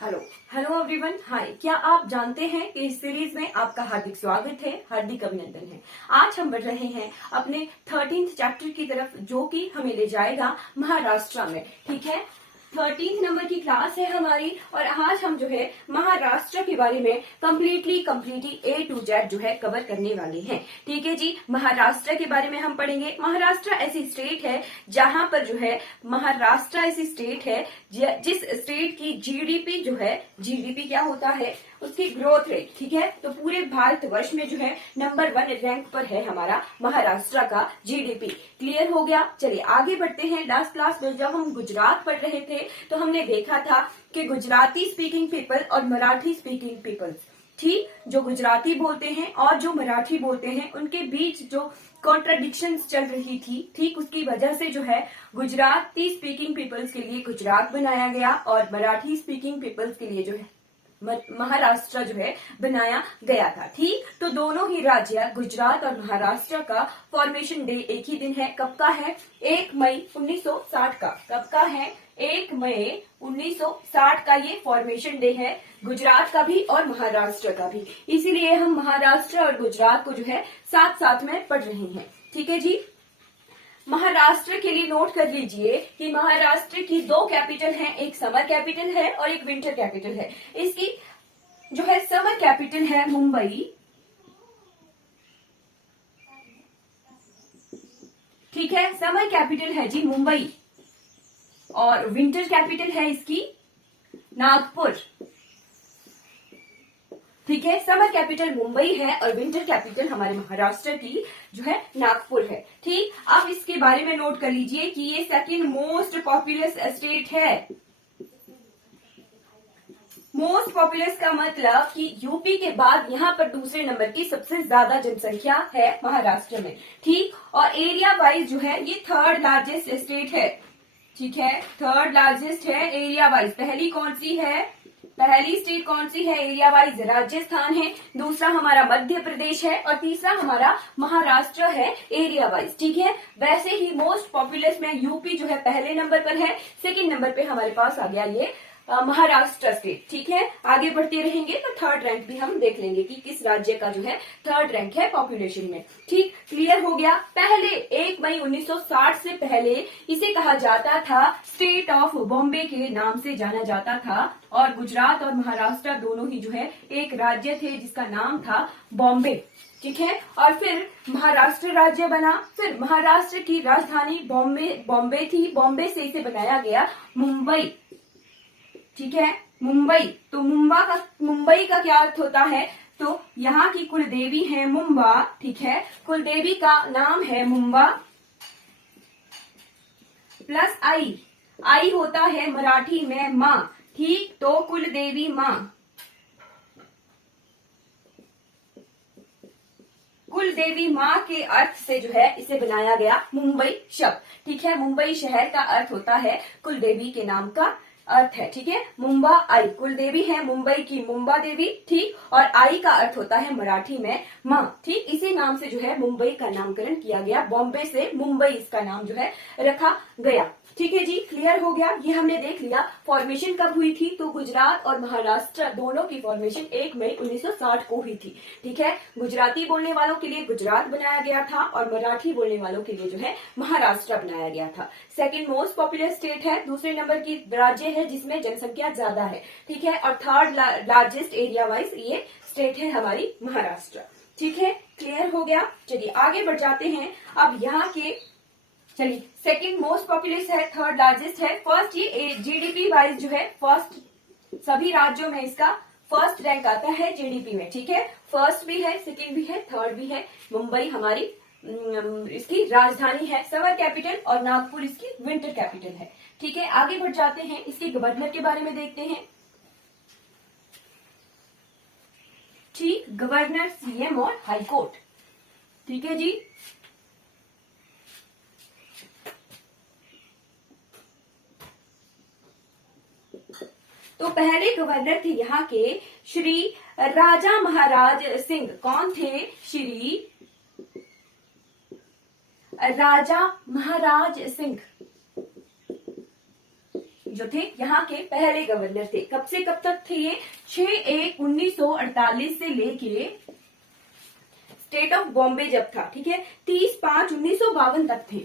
Hello hello everyone, हाय। क्या आप जानते हैं कि इस सीरीज में आपका हार्दिक स्वागत है, हार्दिक अभिनंदन है। आज हम बढ़ रहे हैं अपने 13th चैप्टर की तरफ, जो कि हमें ले जाएगा महाराष्ट्र में। ठीक है, 13th नंबर की क्लास है हमारी और आज हम जो है महाराष्ट्र के बारे में कम्प्लीटली A to Z जो है कवर करने वाले हैं। ठीक है जी, महाराष्ट्र के बारे में हम पढ़ेंगे। महाराष्ट्र ऐसी स्टेट है जहां पर जो है महाराष्ट्र ऐसी स्टेट है जिस स्टेट की जीडीपी जो है, जीडीपी क्या होता है, उसकी ग्रोथ रेट, ठीक है, तो पूरे भारतवर्ष में जो है नंबर 1 रैंक पर है हमारा महाराष्ट्र का जीडीपी। क्लियर हो गया। चलिए आगे बढ़ते हैं। लास्ट क्लास में जब हम गुजरात पढ़ रहे थे तो हमने देखा था कि गुजराती स्पीकिंग पीपल और मराठी स्पीकिंग पीपल्स, ठीक, जो गुजराती बोलते हैं और जो मराठी बोलते हैं उनके बीच जो कॉन्ट्राडिक्शंस चल रही थी, ठीक, उसकी वजह से जो है गुजराती स्पीकिंग पीपल्स के लिए गुजरात बनाया गया और मराठी स्पीकिंग पीपल्स के लिए जो है महाराष्ट्र जो है बनाया गया था। ठीक, तो दोनों ही राज्य गुजरात और महाराष्ट्र का फॉर्मेशन डे एक ही दिन है। कब का है? 1 मई 1960 का। कब का है? 1 मई 1960 का ये फॉर्मेशन डे है, गुजरात का भी और महाराष्ट्र का भी। इसीलिए हम महाराष्ट्र और गुजरात को जो है साथ साथ में पढ़ रहे हैं। ठीक है जी। महाराष्ट्र के लिए नोट कर लीजिए कि महाराष्ट्र की 2 कैपिटल हैं, एक समर कैपिटल है और एक विंटर कैपिटल है। इसकी जो है समर कैपिटल है मुंबई, ठीक है, समर कैपिटल है जी मुंबई, और विंटर कैपिटल है इसकी नागपुर। ठीक है, समर कैपिटल मुंबई है और विंटर कैपिटल हमारे महाराष्ट्र की जो है नागपुर है। ठीक, अब इसके बारे में नोट कर लीजिए कि ये सेकंड मोस्ट पॉपुलस स्टेट है। मोस्ट पॉपुलस का मतलब कि यूपी के बाद यहाँ पर दूसरे नंबर की सबसे ज्यादा जनसंख्या है महाराष्ट्र में। ठीक, और एरिया वाइज जो है ये 3rd लार्जेस्ट स्टेट है। ठीक है, 3rd लार्जेस्ट है एरिया वाइज। पहली कौन सी है? पहली स्टेट कौन सी है एरिया वाइज? राजस्थान है, दूसरा हमारा मध्य प्रदेश है और तीसरा हमारा महाराष्ट्र है एरिया वाइज। ठीक है, वैसे ही मोस्ट पॉपुलस में यूपी जो है पहले नंबर पर है, सेकंड नंबर पे हमारे पास आ गया ये महाराष्ट्र स्टेट। ठीक है, आगे बढ़ते रहेंगे तो 3rd रैंक भी हम देख लेंगे कि किस राज्य का जो है 3rd रैंक है पॉपुलेशन में। ठीक, क्लियर हो गया। पहले 1 मई 1960 से पहले इसे कहा जाता था स्टेट ऑफ बॉम्बे के नाम से जाना जाता था, और गुजरात और महाराष्ट्र दोनों ही जो है एक राज्य थे जिसका नाम था बॉम्बे। ठीक है, और फिर महाराष्ट्र राज्य बना। फिर महाराष्ट्र की राजधानी बॉम्बे थी, बॉम्बे से इसे बनाया गया मुंबई। ठीक है, मुंबई। तो मुंबई का क्या अर्थ होता है? तो यहाँ की कुल देवी है मुंबा। ठीक है, कुल देवी का नाम है मुंबा प्लस आई। आई होता है मराठी में माँ। ठीक, तो कुल देवी माँ, कुल देवी माँ के अर्थ से जो है इसे बनाया गया मुंबई शब्द। ठीक है, मुंबई शहर का अर्थ होता है कुल देवी के नाम का अर्थ है। ठीक है, मुंबा आई, कुल देवी है मुंबई की मुंबा देवी। ठीक, और आई का अर्थ होता है मराठी में माँ। ठीक, इसी नाम से जो है मुंबई का नामकरण किया गया, बॉम्बे से मुंबई इसका नाम जो है रखा गया। ठीक है जी, क्लियर हो गया। ये हमने देख लिया फॉर्मेशन कब हुई थी। तो गुजरात और महाराष्ट्र दोनों की फॉर्मेशन 1 मई 1960 को हुई थी। ठीक है, गुजराती बोलने वालों के लिए गुजरात बनाया गया था और मराठी बोलने वालों के लिए जो है महाराष्ट्र बनाया गया था। सेकंड मोस्ट पॉपुलर स्टेट है, दूसरे नंबर की राज्य है जिसमें जनसंख्या ज्यादा है। ठीक है, और 3rd लार्जेस्ट एरिया वाइज ये स्टेट है हमारी महाराष्ट्र। ठीक है, क्लियर हो गया। चलिए आगे बढ़ जाते हैं। अब यहाँ के चलिए सेकंड मोस्ट पॉपुलस है, 3rd लार्जेस्ट है। फर्स्ट ये जीडीपी वाइज जो है फर्स्ट, सभी राज्यों में इसका फर्स्ट रैंक आता है जीडीपी में। ठीक है, फर्स्ट भी है, सेकंड भी है, 3rd भी है। मुंबई हमारी इसकी राजधानी है, समर कैपिटल, और नागपुर इसकी विंटर कैपिटल है। ठीक है, आगे बढ़ जाते हैं। इसके गवर्नर के बारे में देखते हैं। ठीक, गवर्नर, सीएम और हाई कोर्ट। ठीक है जी। तो पहले गवर्नर थे यहाँ के श्री राजा महाराज सिंह। कौन थे? श्री राजा महाराज सिंह। जो थे यहाँ के पहले गवर्नर थे। कब से कब तक थे ये? 6/1/1948 से लेके स्टेट ऑफ बॉम्बे जब था, ठीक है, 30/5/1952 तक थे।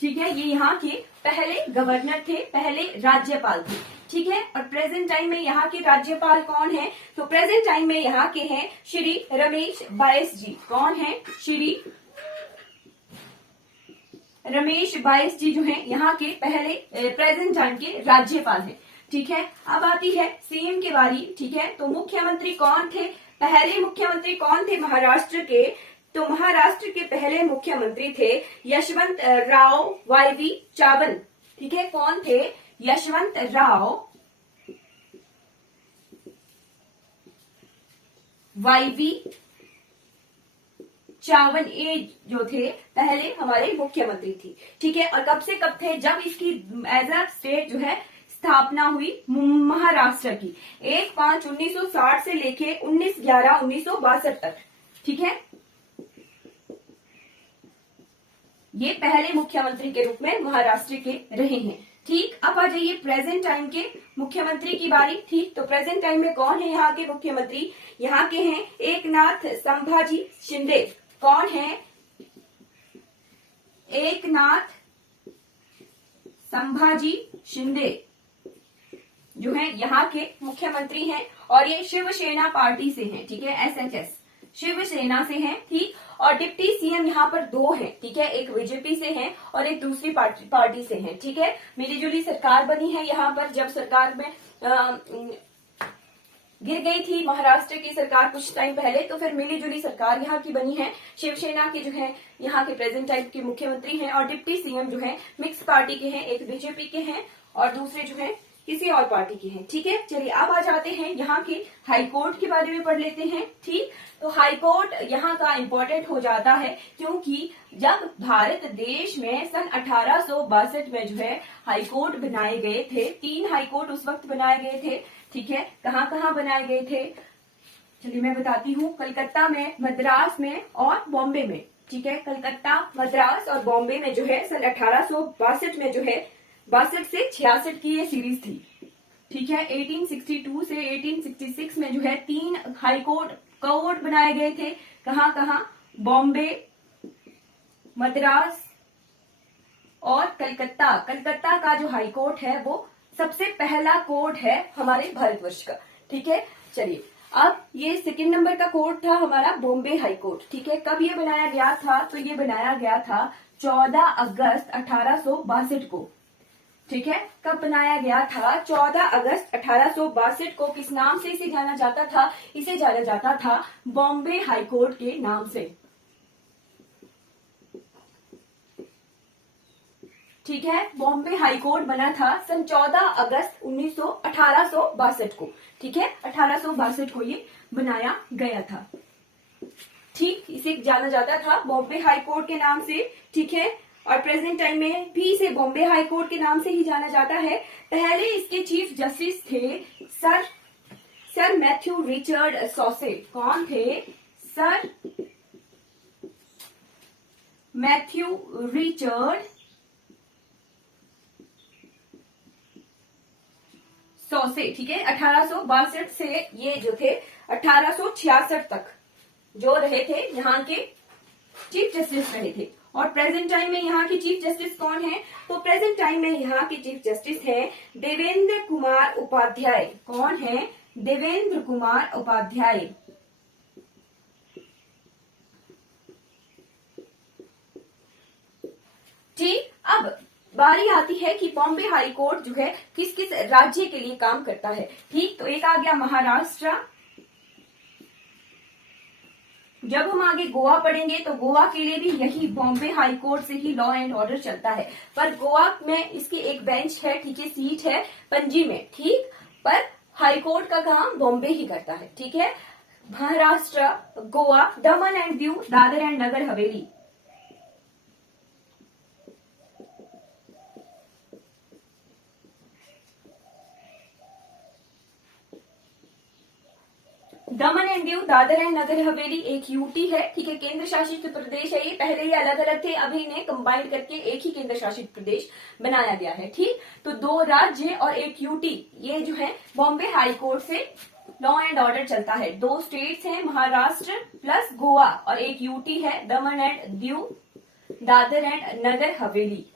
ठीक है, ये यहाँ के पहले गवर्नर थे, पहले राज्यपाल थे। ठीक है, और प्रेजेंट टाइम में यहाँ के राज्यपाल कौन है? तो प्रेजेंट टाइम में यहाँ के हैं श्री रमेश बायस जी। कौन है? श्री रमेश बायस जी जो है यहाँ के पहले प्रेजेंट टाइम के राज्यपाल हैं। ठीक है, अब आती है सीएम की बारी। ठीक है, तो मुख्यमंत्री कौन थे? पहले मुख्यमंत्री कौन थे महाराष्ट्र के? तो महाराष्ट्र के पहले मुख्यमंत्री थे यशवंत राव वाईवी चावन। ठीक है, कौन थे? यशवंत राव वाईवी चावन, ये जो थे पहले हमारे मुख्यमंत्री थी। ठीक है, और कब से कब थे? जब इसकी एज अ स्टेट जो है स्थापना हुई महाराष्ट्र की 1/5/1960 से लेके 19/11/1962 तक। ठीक है, ये पहले मुख्यमंत्री के रूप में महाराष्ट्र के रहे हैं। ठीक, अब आ जाइए प्रेजेंट टाइम के मुख्यमंत्री की बारी। ठीक, तो प्रेजेंट टाइम में कौन है यहाँ के मुख्यमंत्री? यहाँ के हैं एकनाथ संभाजी शिंदे। कौन है? एकनाथ संभाजी शिंदे जो है यहाँ के मुख्यमंत्री हैं, और ये शिवसेना पार्टी से हैं। ठीक है, एसएचएस शिवसेना से हैं। ठीक, और डिप्टी सीएम यहाँ पर दो हैं। ठीक है, एक बीजेपी से हैं और एक दूसरी पार्टी से हैं। ठीक है, मिलीजुली सरकार बनी है यहाँ पर। जब सरकार में गिर गई थी महाराष्ट्र की सरकार कुछ टाइम पहले, तो फिर मिलीजुली सरकार यहाँ की बनी है। शिवसेना के जो है यहाँ के प्रेजेंट टाइम के मुख्यमंत्री हैं, और डिप्टी सीएम जो है मिक्स पार्टी के हैं, एक बीजेपी के हैं और दूसरे जो है किसी और पार्टी के हैं। ठीक है, चलिए अब आ जाते हैं यहाँ के हाई कोर्ट के बारे में पढ़ लेते हैं। ठीक, तो हाई कोर्ट यहाँ का इम्पोर्टेंट हो जाता है, क्योंकि जब भारत देश में सन 1862 में जो है हाई कोर्ट बनाए गए थे, 3 हाई कोर्ट उस वक्त बनाए गए थे। ठीक है, कहाँ कहाँ बनाए गए थे? चलिए मैं बताती हूँ। कलकत्ता में, मद्रास में और बॉम्बे में। ठीक है, कलकत्ता, मद्रास और बॉम्बे में जो है सन 1862 में जो है 62 से 66 की ये सीरीज थी। ठीक है, 1862 से 1866 में जो है 3 हाई कोर्ट बनाए गए थे। कहाँ कहाँ? बॉम्बे, मद्रास और कलकत्ता। कलकत्ता का जो हाई कोर्ट है वो सबसे पहला कोर्ट है हमारे भारतवर्ष का। ठीक है, चलिए अब ये सेकंड नंबर का कोर्ट था हमारा बॉम्बे हाई कोर्ट। ठीक है, कब ये बनाया गया था? तो ये बनाया गया था 14 अगस्त 1862 को। ठीक है, कब बनाया गया था? 14 अगस्त 1862 को। किस नाम से इसे जाना जाता था? इसे जाना जाता था बॉम्बे हाई कोर्ट के नाम से। ठीक है, बॉम्बे हाई कोर्ट बना था सन 14 अगस्त 1862 को। ठीक है, 1862 को ये बनाया गया था। ठीक, इसे जाना जाता था बॉम्बे हाई कोर्ट के नाम से। ठीक है, और प्रेजेंट टाइम में भी इसे बॉम्बे हाई कोर्ट के नाम से ही जाना जाता है। पहले इसके चीफ जस्टिस थे सर मैथ्यू रिचर्ड सॉसे। कौन थे? Sir Matthew Richard Sausse. ठीक है, 1862 से ये जो थे 1866 तक जो रहे थे यहाँ के चीफ जस्टिस रहे थे। और प्रेजेंट टाइम में यहाँ के चीफ जस्टिस कौन है? तो प्रेजेंट टाइम में यहाँ के चीफ जस्टिस हैं देवेंद्र कुमार उपाध्याय। कौन है? देवेंद्र कुमार उपाध्याय। ठीक, अब बारी आती है कि बॉम्बे हाई कोर्ट जो है किस किस राज्य के लिए काम करता है। ठीक, तो एक आ गया महाराष्ट्र। जब हम आगे गोवा पढ़ेंगे तो गोवा के लिए भी यही बॉम्बे हाई कोर्ट से ही लॉ एंड ऑर्डर चलता है, पर गोवा में इसकी एक बेंच है। ठीक है, सीट है पणजी में। ठीक, पर हाई कोर्ट का काम बॉम्बे ही करता है। ठीक है, महाराष्ट्र, गोवा, दमन and Diu, Dadar and Nagar Haveli. Daman and Diu, Dadar and Nagar Haveli एक यूटी है, ठीक है, केंद्र शासित प्रदेश है ये। पहले ये अलग अलग थे, अभी इन्हें कंबाइन करके एक ही केंद्र शासित प्रदेश बनाया गया है, ठीक। तो 2 राज्य और एक यूटी, ये जो है बॉम्बे हाई कोर्ट से लॉ एंड ऑर्डर चलता है। 2 स्टेट्स हैं, महाराष्ट्र प्लस गोवा, और एक यूटी है दमन एंड दीव, दादर एंड नगर हवेली,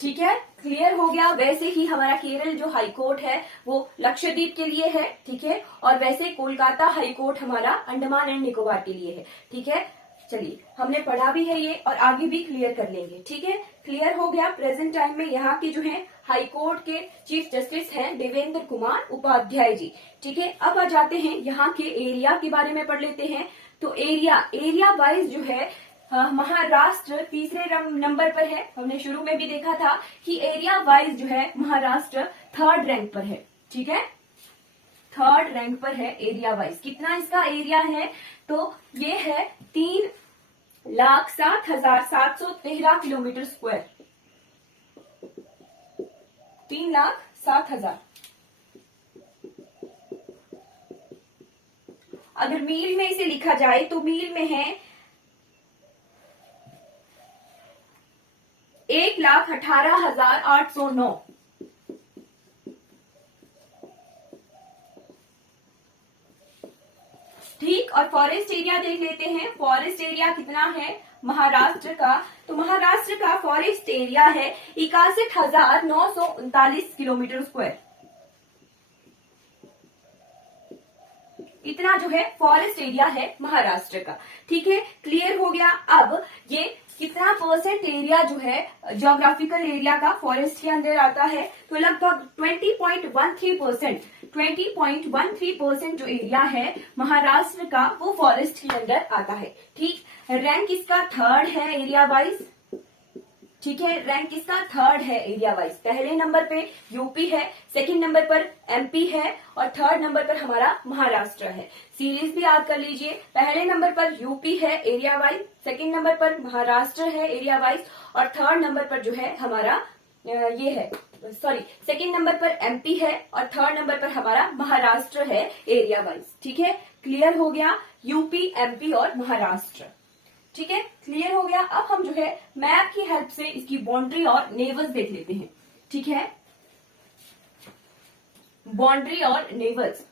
ठीक है। क्लियर हो गया। वैसे ही हमारा केरल जो हाई कोर्ट है वो लक्षद्वीप के लिए है, ठीक है, और वैसे कोलकाता हाई कोर्ट हमारा अंडमान एंड निकोबार के लिए है, ठीक है। चलिए, हमने पढ़ा भी है ये और आगे भी क्लियर कर लेंगे, ठीक है। क्लियर हो गया। प्रेजेंट टाइम में यहाँ के जो है हाई कोर्ट के चीफ जस्टिस हैं देवेंद्र कुमार उपाध्याय जी, ठीक है। अब आ जाते हैं यहाँ के एरिया के बारे में पढ़ लेते हैं। तो एरिया वाइज जो है महाराष्ट्र तीसरे नंबर पर है। हमने शुरू में भी देखा था कि एरिया वाइज जो है महाराष्ट्र 3rd रैंक पर है, ठीक है, 3rd रैंक पर है एरिया वाइज। कितना इसका एरिया है, तो ये है 3,07,713 किलोमीटर स्क्वायर, 3,07,000। अगर मील में इसे लिखा जाए तो मील में है 1,18,809, ठीक। और फॉरेस्ट एरिया देख लेते हैं। फॉरेस्ट एरिया कितना है महाराष्ट्र का, तो महाराष्ट्र का फॉरेस्ट एरिया है 61,939 किलोमीटर स्क्वायर। इतना जो है फॉरेस्ट एरिया है महाराष्ट्र का, ठीक है। क्लियर हो गया। अब ये कितना परसेंट एरिया जो है ज्योग्राफिकल एरिया का फॉरेस्ट के अंदर आता है, तो लगभग 20.13% जो एरिया है महाराष्ट्र का वो फॉरेस्ट के अंदर आता है, ठीक। रैंक इसका 3rd है एरिया वाइज, ठीक है, रैंक इसका 3rd है एरिया वाइज। पहले नंबर पे यूपी है, 2nd नंबर पर एमपी है और 3rd नंबर पर हमारा महाराष्ट्र है। सीरीज भी याद कर लीजिए, पहले नंबर पर यूपी है एरिया वाइज, 2nd नंबर पर महाराष्ट्र है एरिया वाइज, और 3rd नंबर पर जो है हमारा ये है, सॉरी, 2nd नंबर पर एमपी है और 3rd नंबर पर हमारा महाराष्ट्र है एरिया वाइज, ठीक है। क्लियर हो गया, यूपी, एमपी और महाराष्ट्र, ठीक है, क्लियर हो गया। अब हम जो है मैप की हेल्प से इसकी बाउंड्री और नेवल्स देख लेते हैं, ठीक है, बाउंड्री और नेवल्स।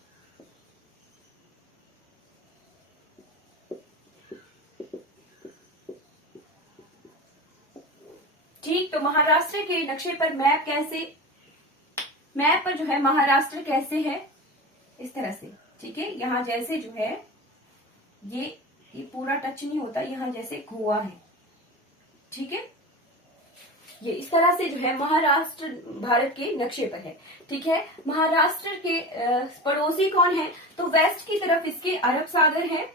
ठीक, तो महाराष्ट्र के नक्शे पर मैप पर जो है महाराष्ट्र कैसे है, इस तरह से, ठीक है। यहाँ जैसे जो है ये पूरा टच नहीं होता, यहाँ जैसे गोवा है, ठीक है, ये इस तरह से जो है महाराष्ट्र भारत के नक्शे पर है, ठीक है। महाराष्ट्र के पड़ोसी कौन है, तो वेस्ट की तरफ इसके अरब सागर है।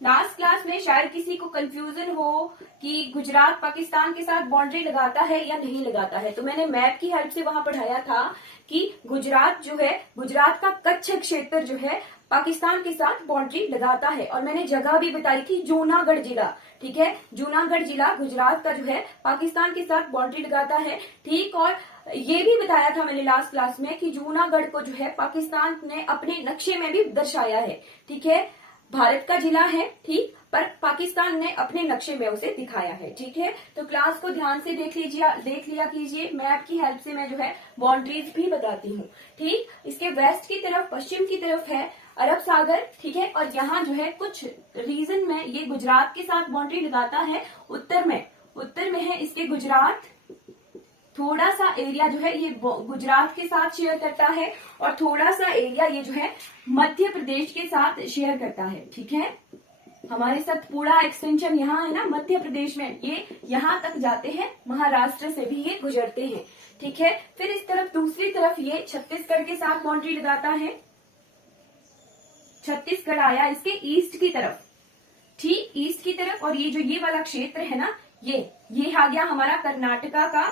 लास्ट क्लास में शायद किसी को कंफ्यूजन हो कि गुजरात पाकिस्तान के साथ बाउंड्री लगाता है या नहीं लगाता है, तो मैंने मैप की हेल्प से वहां पढ़ाया था कि गुजरात जो है, गुजरात का कच्छ क्षेत्र जो है पाकिस्तान के साथ बाउंड्री लगाता है, और मैंने जगह भी बताई थी जूनागढ़ जिला, ठीक है, जूनागढ़ जिला गुजरात का जो है पाकिस्तान के साथ बाउंड्री लगाता है, ठीक। और ये भी बताया था मैंने लास्ट क्लास में कि जूनागढ़ को जो है पाकिस्तान ने अपने नक्शे में भी दर्शाया है, ठीक है, भारत का जिला है, ठीक, पर पाकिस्तान ने अपने नक्शे में उसे दिखाया है, ठीक है। तो क्लास को ध्यान से देख लिया कीजिए। मैप की हेल्प से मैं जो है बाउंड्रीज भी बताती हूँ, ठीक। इसके वेस्ट की तरफ, पश्चिम की तरफ है अरब सागर, ठीक है, और यहाँ जो है कुछ रीजन में ये गुजरात के साथ बाउंड्री लगाता है। उत्तर में है इसके गुजरात, थोड़ा सा एरिया जो है ये गुजरात के साथ शेयर करता है, और थोड़ा सा एरिया ये जो है मध्य प्रदेश के साथ शेयर करता है, ठीक है। हमारे साथ पूरा एक्सटेंशन यहाँ है ना मध्य प्रदेश में, ये यहाँ तक जाते हैं, महाराष्ट्र से भी ये गुजरते हैं, ठीक है। फिर इस तरफ दूसरी तरफ ये छत्तीसगढ़ के साथ बाउंड्री लगाता है। छत्तीसगढ़ आया इसके ईस्ट की तरफ, ठीक, ईस्ट की तरफ, और ये जो ये वाला क्षेत्र है ना, ये आ गया हमारा कर्नाटका का,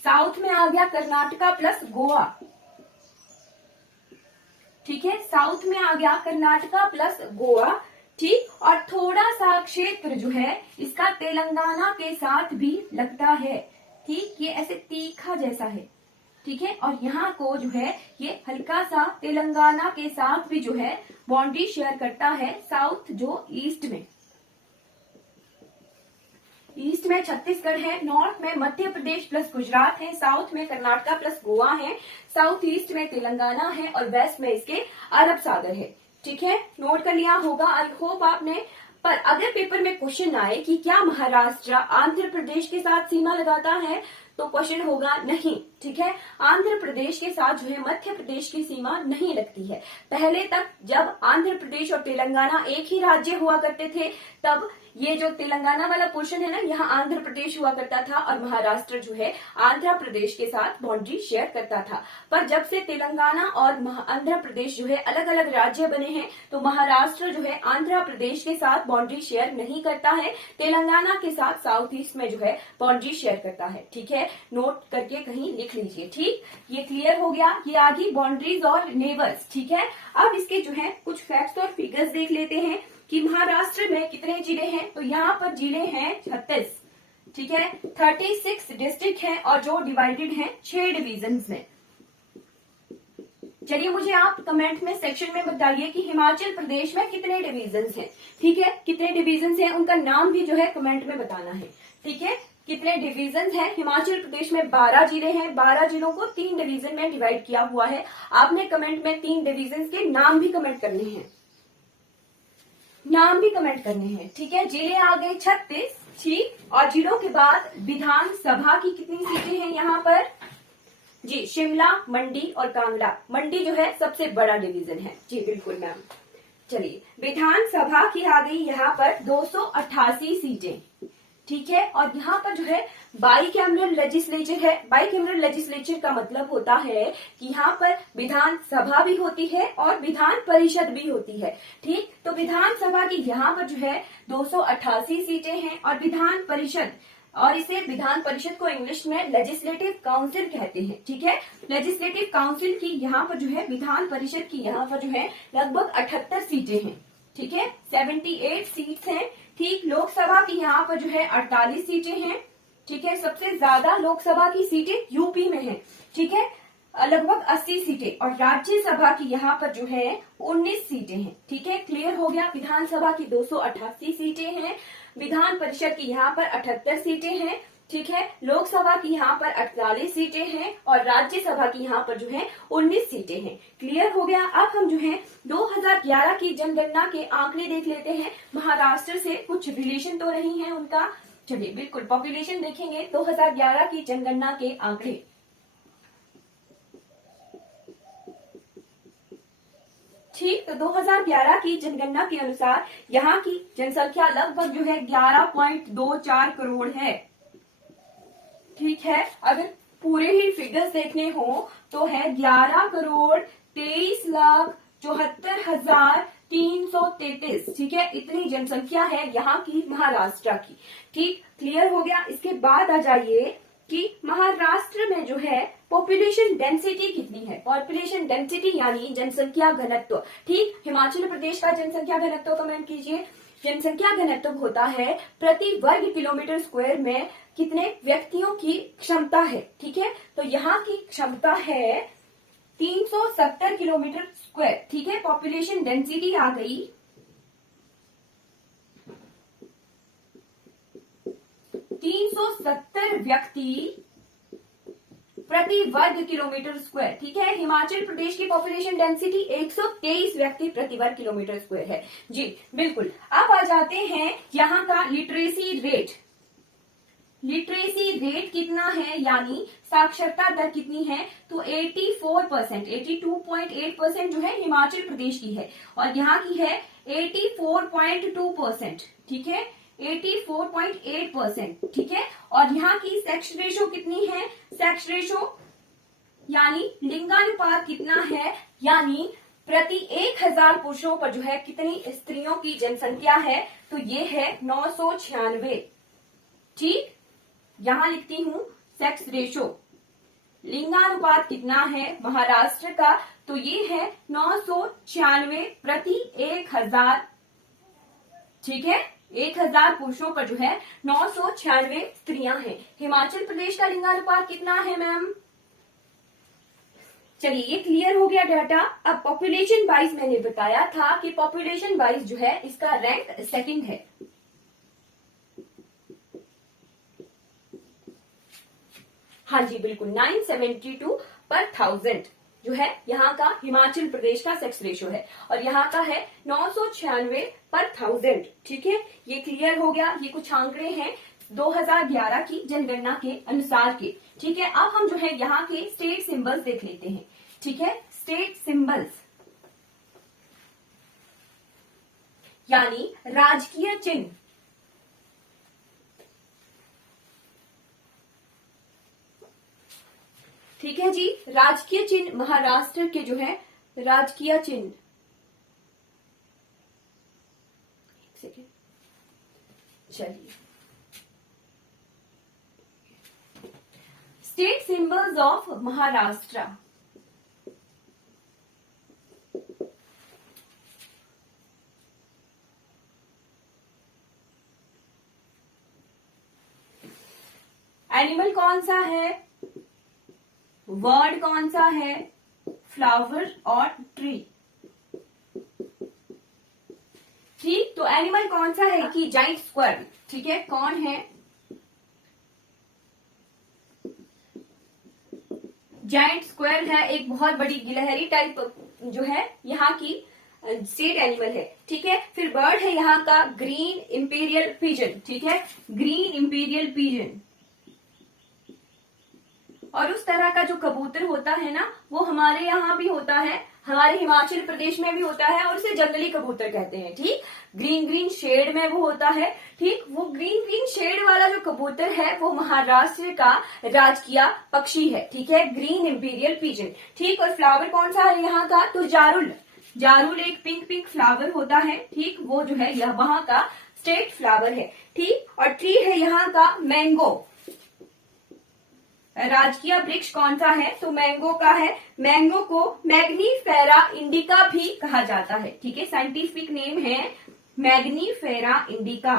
साउथ में आ गया कर्नाटका प्लस गोवा, ठीक है, साउथ में आ गया कर्नाटका प्लस गोवा, ठीक। और थोड़ा सा क्षेत्र जो है इसका तेलंगाना के साथ भी लगता है, ठीक, ये ऐसे तीखा जैसा है, ठीक है। और यहाँ को जो है ये हल्का सा तेलंगाना के साथ भी जो है बाउंड्री शेयर करता है, साउथ जो ईस्ट में छत्तीसगढ़ है, नॉर्थ में मध्य प्रदेश प्लस गुजरात है, साउथ में कर्नाटका प्लस गोवा है, साउथ ईस्ट में तेलंगाना है और वेस्ट में इसके अरब सागर है। ठीक है, नोट कर लिया होगा आई होप आपने। पर अगर पेपर में क्वेश्चन आए कि क्या महाराष्ट्र आंध्र प्रदेश के साथ सीमा लगाता है, तो क्वेश्चन होगा नहीं। ठीक है, आंध्र प्रदेश के साथ जो है मध्य प्रदेश की सीमा नहीं लगती है। पहले तक जब आंध्र प्रदेश और तेलंगाना एक ही राज्य हुआ करते थे, तब ये जो तेलंगाना वाला पोर्शन है ना, यहाँ आंध्र प्रदेश हुआ करता था और महाराष्ट्र जो है आंध्र प्रदेश के साथ बाउंड्री शेयर करता था। पर जब से तेलंगाना और आंध्र प्रदेश जो है अलग अलग राज्य बने हैं, तो महाराष्ट्र जो है आंध्र प्रदेश के साथ बाउंड्री शेयर नहीं करता है, तेलंगाना के साथ साउथ ईस्ट में जो है बाउंड्री शेयर करता है। ठीक है, नोट करके कहीं लिख लीजिए। ठीक, ये क्लियर हो गया। ये आ गई बाउंड्रीज और नेबर्स। ठीक है, अब इसके जो है कुछ फैक्ट्स और फिगर्स देख लेते हैं कि महाराष्ट्र में कितने जिले हैं। तो यहाँ पर जिले हैं 36। ठीक है, 36 डिस्ट्रिक्ट हैं और जो डिवाइडेड हैं 6 डिवीजन में। चलिए मुझे आप कमेंट में सेक्शन में बताइए कि हिमाचल प्रदेश में कितने डिवीजन हैं। ठीक है, कितने डिवीजन हैं उनका नाम भी जो है कमेंट में बताना है। ठीक है, कितने डिवीजन हैं। हिमाचल प्रदेश में 12 जिले हैं, 12 जिलों को 3 डिवीजन में डिवाइड किया हुआ है। आपने कमेंट में 3 डिवीजन के नाम भी कमेंट करने हैं, ठीक है। जिले आ गए 36। ठीक, और जिलों के बाद विधानसभा की कितनी सीटें हैं यहाँ पर? जी, शिमला, मंडी और कांगड़ा। मंडी जो है सबसे बड़ा डिवीजन है। जी बिल्कुल मैम। चलिए, विधानसभा की आ गई यहाँ पर 288 सीटें। ठीक है, और यहाँ पर जो है बाईकैमरल लेजिस्लेचर है। बाईकैमरल लेजिस्लेचर का मतलब होता है कि यहाँ पर विधानसभा भी होती है और विधान परिषद भी होती है। ठीक, तो विधानसभा की यहाँ पर जो है 288 सीटें हैं और विधान परिषद, और इसे विधान परिषद को इंग्लिश में लेजिस्लेटिव काउंसिल कहते हैं। ठीक है, लेजिस्लेटिव काउंसिल की यहाँ पर जो है विधान परिषद की यहाँ पर जो है लगभग 78 सीटें हैं। ठीक है, 78 सीट्स हैं। ठीक, लोकसभा की यहाँ पर जो है 48 सीटें हैं। ठीक है, सबसे ज्यादा लोकसभा की सीटें यूपी में हैं। ठीक है, लगभग 80 सीटें, और राज्यसभा की यहाँ पर जो है 19 सीटें हैं। ठीक है, क्लियर हो गया। विधानसभा की 288 सीटें हैं, विधान परिषद की यहाँ पर 78 सीटें हैं। ठीक है, लोकसभा की यहाँ पर 48 सीटें हैं और राज्यसभा की यहाँ पर जो है 19 सीटें हैं। क्लियर हो गया। अब हम जो है 2011 की जनगणना के आंकड़े देख लेते हैं। महाराष्ट्र से कुछ रिलेशन तो नहीं है उनका। चलिए बिल्कुल पॉपुलेशन देखेंगे 2011 की जनगणना के आंकड़े। ठीक, तो 2011 की जनगणना के अनुसार यहाँ की जनसंख्या लगभग जो है 11.24 करोड़ है। ठीक है, अगर पूरे ही फिगर्स देखने हो तो है 11,23,74,333। ठीक है, इतनी जनसंख्या है यहाँ की महाराष्ट्र की। ठीक, क्लियर हो गया। इसके बाद आ जाइए कि महाराष्ट्र में जो है पॉपुलेशन डेंसिटी कितनी है। पॉपुलेशन डेंसिटी यानी जनसंख्या घनत्व। ठीक, हिमाचल प्रदेश का जनसंख्या घनत्व कमेंट कीजिए। जनसंख्या घनत्व होता है प्रति वर्ग किलोमीटर स्क्वायर में कितने व्यक्तियों की क्षमता है। ठीक है, तो यहाँ की क्षमता है 370 किलोमीटर स्क्वायर। ठीक है, पॉपुलेशन डेंसिटी आ गई 370 व्यक्ति प्रति वर्ग किलोमीटर स्क्वायर। ठीक है, हिमाचल प्रदेश की पॉपुलेशन डेंसिटी 123 व्यक्ति प्रति वर्ग किलोमीटर स्क्वायर है। जी बिल्कुल। अब आ जाते हैं यहाँ का लिटरेसी रेट। लिटरेसी रेट कितना है यानी साक्षरता दर कितनी है, तो 84%, 82.8% जो है हिमाचल प्रदेश की है और यहाँ की है 84.2%। ठीक है, 84.8%। ठीक है, और यहाँ की सेक्स रेशो कितनी है, सेक्स रेशो यानी लिंगानुपात कितना है, यानी प्रति 1000 पुरुषों पर जो है कितनी स्त्रियों की जनसंख्या है, तो ये है 996। ठीक, यहां लिखती हूं सेक्स रेशो। लिंगानुपात कितना है महाराष्ट्र का, तो ये है 996 प्रति 1000। ठीक है, 1000 पुरुषों पर जो है 996 स्त्रियां हैं। हिमाचल प्रदेश का लिंगानुपात कितना है मैम, चलिए ये क्लियर हो गया डाटा। अब पॉपुलेशन वाइज मैंने बताया था कि पॉपुलेशन वाइज जो है इसका रैंक सेकंड है। हाँ जी बिल्कुल 972 पर 1000 जो है यहाँ का हिमाचल प्रदेश का सेक्स रेशियो है, और यहाँ का है 996 पर 1000। ठीक है, ये क्लियर हो गया। ये कुछ आंकड़े हैं 2011 की जनगणना के अनुसार के। ठीक है, अब हम जो है यहाँ के स्टेट सिंबल्स देख लेते हैं। ठीक है, स्टेट सिंबल्स यानी राजकीय चिन्ह। ठीक है जी, राजकीय चिन्ह महाराष्ट्र के जो है राजकीय चिन्ह। एक सेकेंड, चलिए state symbols of Maharashtra. Animal कौन सा है, वर्ड कौन सा है, फ्लावर और ट्री। ठीक, तो एनिमल कौन सा है कि जाइंट स्क्वायर। ठीक है, कौन है, जाइंट स्क्वायर है, एक बहुत बड़ी गिलहरी टाइप जो है यहाँ की स्टेट एनिमल है। ठीक है, फिर बर्ड है यहाँ का ग्रीन इंपीरियल पिजन। ठीक है, ग्रीन इंपीरियल पिजन। और उस तरह का जो कबूतर होता है ना, वो हमारे यहाँ भी होता है, हमारे हिमाचल प्रदेश में भी होता है, और उसे जंगली कबूतर कहते हैं। ठीक, ग्रीन ग्रीन शेड में वो होता है। ठीक, वो ग्रीन ग्रीन शेड वाला जो कबूतर है वो महाराष्ट्र का राजकीय पक्षी है। ठीक है, ग्रीन इंपीरियल पिजन। ठीक, और फ्लावर कौन सा है यहाँ का, तो जारुल। जारुल एक पिंक पिंक फ्लावर होता है। ठीक, वो जो है यह वहां का स्टेट फ्लावर है। ठीक, और ट्री है यहाँ का मैंगो। राजकीय वृक्ष कौन सा है, तो मैंगो का है। मैंगो को मैग्नीफेरा इंडिका भी कहा जाता है। ठीक है, साइंटिफिक नेम है मैग्नीफेरा इंडिका।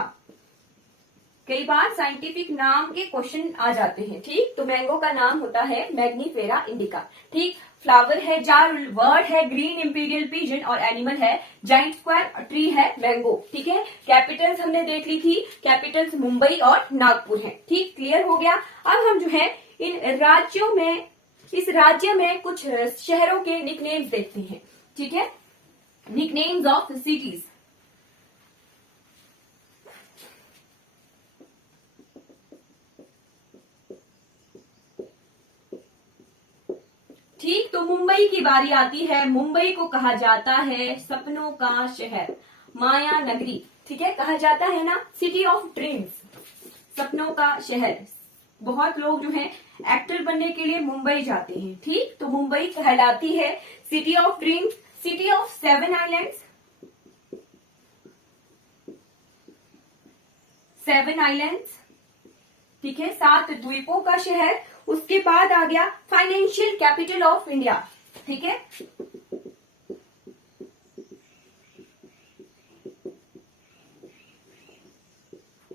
कई बार साइंटिफिक नाम के क्वेश्चन आ जाते हैं। ठीक, तो मैंगो का नाम होता है मैग्नीफेरा इंडिका। ठीक, फ्लावर है जारुल, वर्ड है ग्रीन इंपीरियल पिजन, और एनिमल है जाइंट स्क्वायर, और ट्री है मैंगो। ठीक है, कैपिटल्स हमने देख ली थी, कैपिटल्स मुंबई और नागपुर है। ठीक, क्लियर हो गया। अब हम जो है इन राज्यों में, इस राज्य में कुछ शहरों के निकनेम्स देखते हैं। ठीक है, निकनेम्स ऑफ सिटीज। ठीक, तो मुंबई की बारी आती है। मुंबई को कहा जाता है सपनों का शहर, माया नगरी। ठीक है, कहा जाता है ना सिटी ऑफ ड्रीम्स, सपनों का शहर। बहुत लोग जो हैं एक्टर बनने के लिए मुंबई जाते हैं। ठीक, तो मुंबई कहलाती है city of dreams, city of 7 islands. 7 islands. ठीक है, 7 द्वीपों का शहर। उसके बाद आ गया फाइनेंशियल कैपिटल ऑफ इंडिया। ठीक है,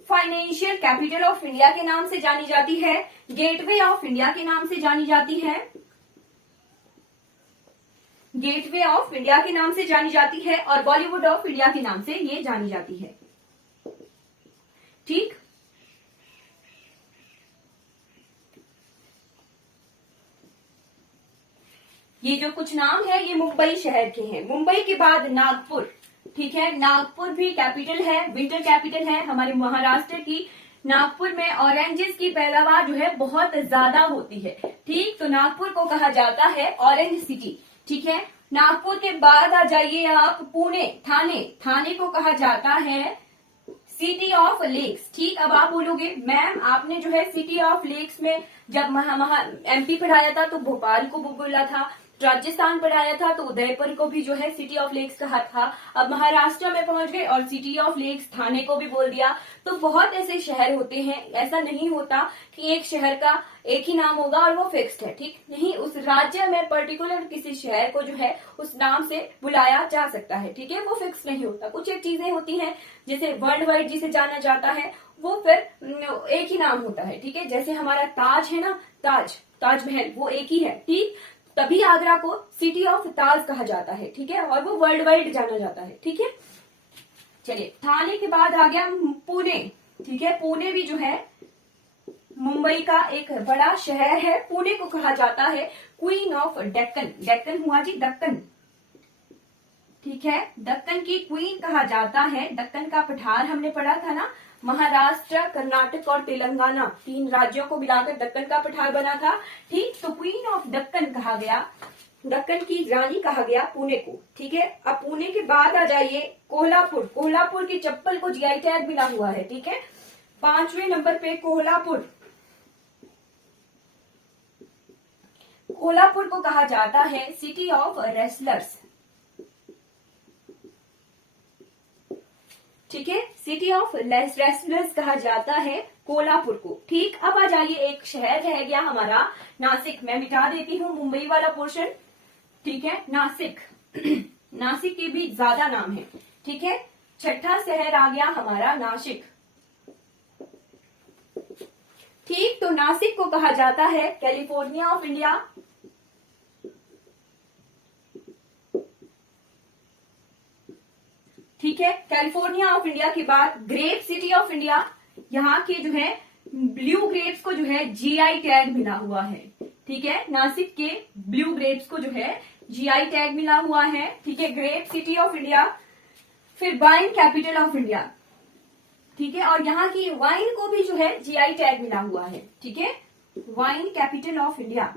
फाइनेंशियल कैपिटल ऑफ इंडिया के नाम से जानी जाती है, गेटवे ऑफ इंडिया के नाम से जानी जाती है, गेटवे ऑफ इंडिया के नाम से जानी जाती है, और बॉलीवुड ऑफ इंडिया के नाम से ये जानी जाती है। ठीक, ये जो कुछ नाम है ये मुंबई शहर के हैं। मुंबई के बाद नागपुर। ठीक है, नागपुर भी कैपिटल है, विंटर कैपिटल है हमारे महाराष्ट्र की। नागपुर में ऑरेंजेस की पैदावार जो है बहुत ज्यादा होती है। ठीक, तो नागपुर को कहा जाता है ऑरेंज सिटी। ठीक है, नागपुर के बाद आ जाइए आप पुणे, थाने। थाने को कहा जाता है सिटी ऑफ लेक्स। ठीक, अब आप बोलोगे मैम आपने जो है सिटी ऑफ लेक्स में जब एमपी पढ़ाया था तो भोपाल को बोला था, राजस्थान पढ़ाया था तो उदयपुर को भी जो है सिटी ऑफ लेक्स कहा था। अब महाराष्ट्र में पहुंच गए और सिटी ऑफ लेक्स थाने को भी बोल दिया। तो बहुत ऐसे शहर होते हैं, ऐसा नहीं होता कि एक शहर का एक ही नाम होगा और वो फिक्स्ड है। ठीक नहीं, उस राज्य में पर्टिकुलर किसी शहर को जो है उस नाम से बुलाया जा सकता है। ठीक है, वो फिक्स नहीं होता। कुछ एक चीजें होती हैं जैसे वर्ल्ड वाइड जिसे जाना जाता है वो फिर एक ही नाम होता है। ठीक है, जैसे हमारा ताज है ना, ताजमहल वो एक ही है। ठीक, तभी आगरा को सिटी ऑफ ताज कहा जाता है, ठीक है, और वो वर्ल्ड वाइड जाना जाता है, ठीक है। चलिए, थाने के बाद आ गया पुणे, ठीक है। पुणे भी जो है मुंबई का एक बड़ा शहर है। पुणे को कहा जाता है क्वीन ऑफ डेक्कन। डेक्कन हुआ जी दक्कन, ठीक है, दक्कन की क्वीन कहा जाता है। दक्कन का पठार हमने पढ़ा था ना, महाराष्ट्र, कर्नाटक और तेलंगाना, 3 राज्यों को मिलाकर दक्कन का पठार बना था, ठीक। तो क्वीन ऑफ दक्कन कहा गया, दक्कन की रानी कहा गया पुणे को, ठीक है। अब पुणे के बाद आ जाइए कोल्हापुर। कोल्हापुर की चप्पल को जीआई टैग मिला हुआ है, ठीक है। 5वें नंबर पे कोल्हापुर। कोल्हापुर को कहा जाता है सिटी ऑफ रेसलर्स, ठीक है, सिटी ऑफ रेसलर्स कहा जाता है कोल्हापुर को, ठीक। अब आ जाइए, एक शहर रह गया हमारा नासिक। मैं मिटा देती हूँ मुंबई वाला पोर्शन, ठीक है। नासिक नासिक के भी ज्यादा नाम है, ठीक है। छठा शहर आ गया हमारा नासिक, ठीक। तो नासिक को कहा जाता है कैलिफोर्निया ऑफ इंडिया, ठीक है। कैलिफोर्निया ऑफ इंडिया के बाद ग्रेप सिटी ऑफ इंडिया। यहाँ के जो है ब्लू ग्रेप्स को जो है जीआई टैग मिला हुआ है, ठीक है। नासिक के ब्लू ग्रेप्स को जो है जीआई टैग मिला हुआ है, ठीक है, ग्रेप सिटी ऑफ इंडिया। फिर वाइन कैपिटल ऑफ इंडिया, ठीक है, और यहाँ की वाइन को भी जो है जीआई टैग मिला हुआ है, ठीक है, वाइन कैपिटल ऑफ इंडिया।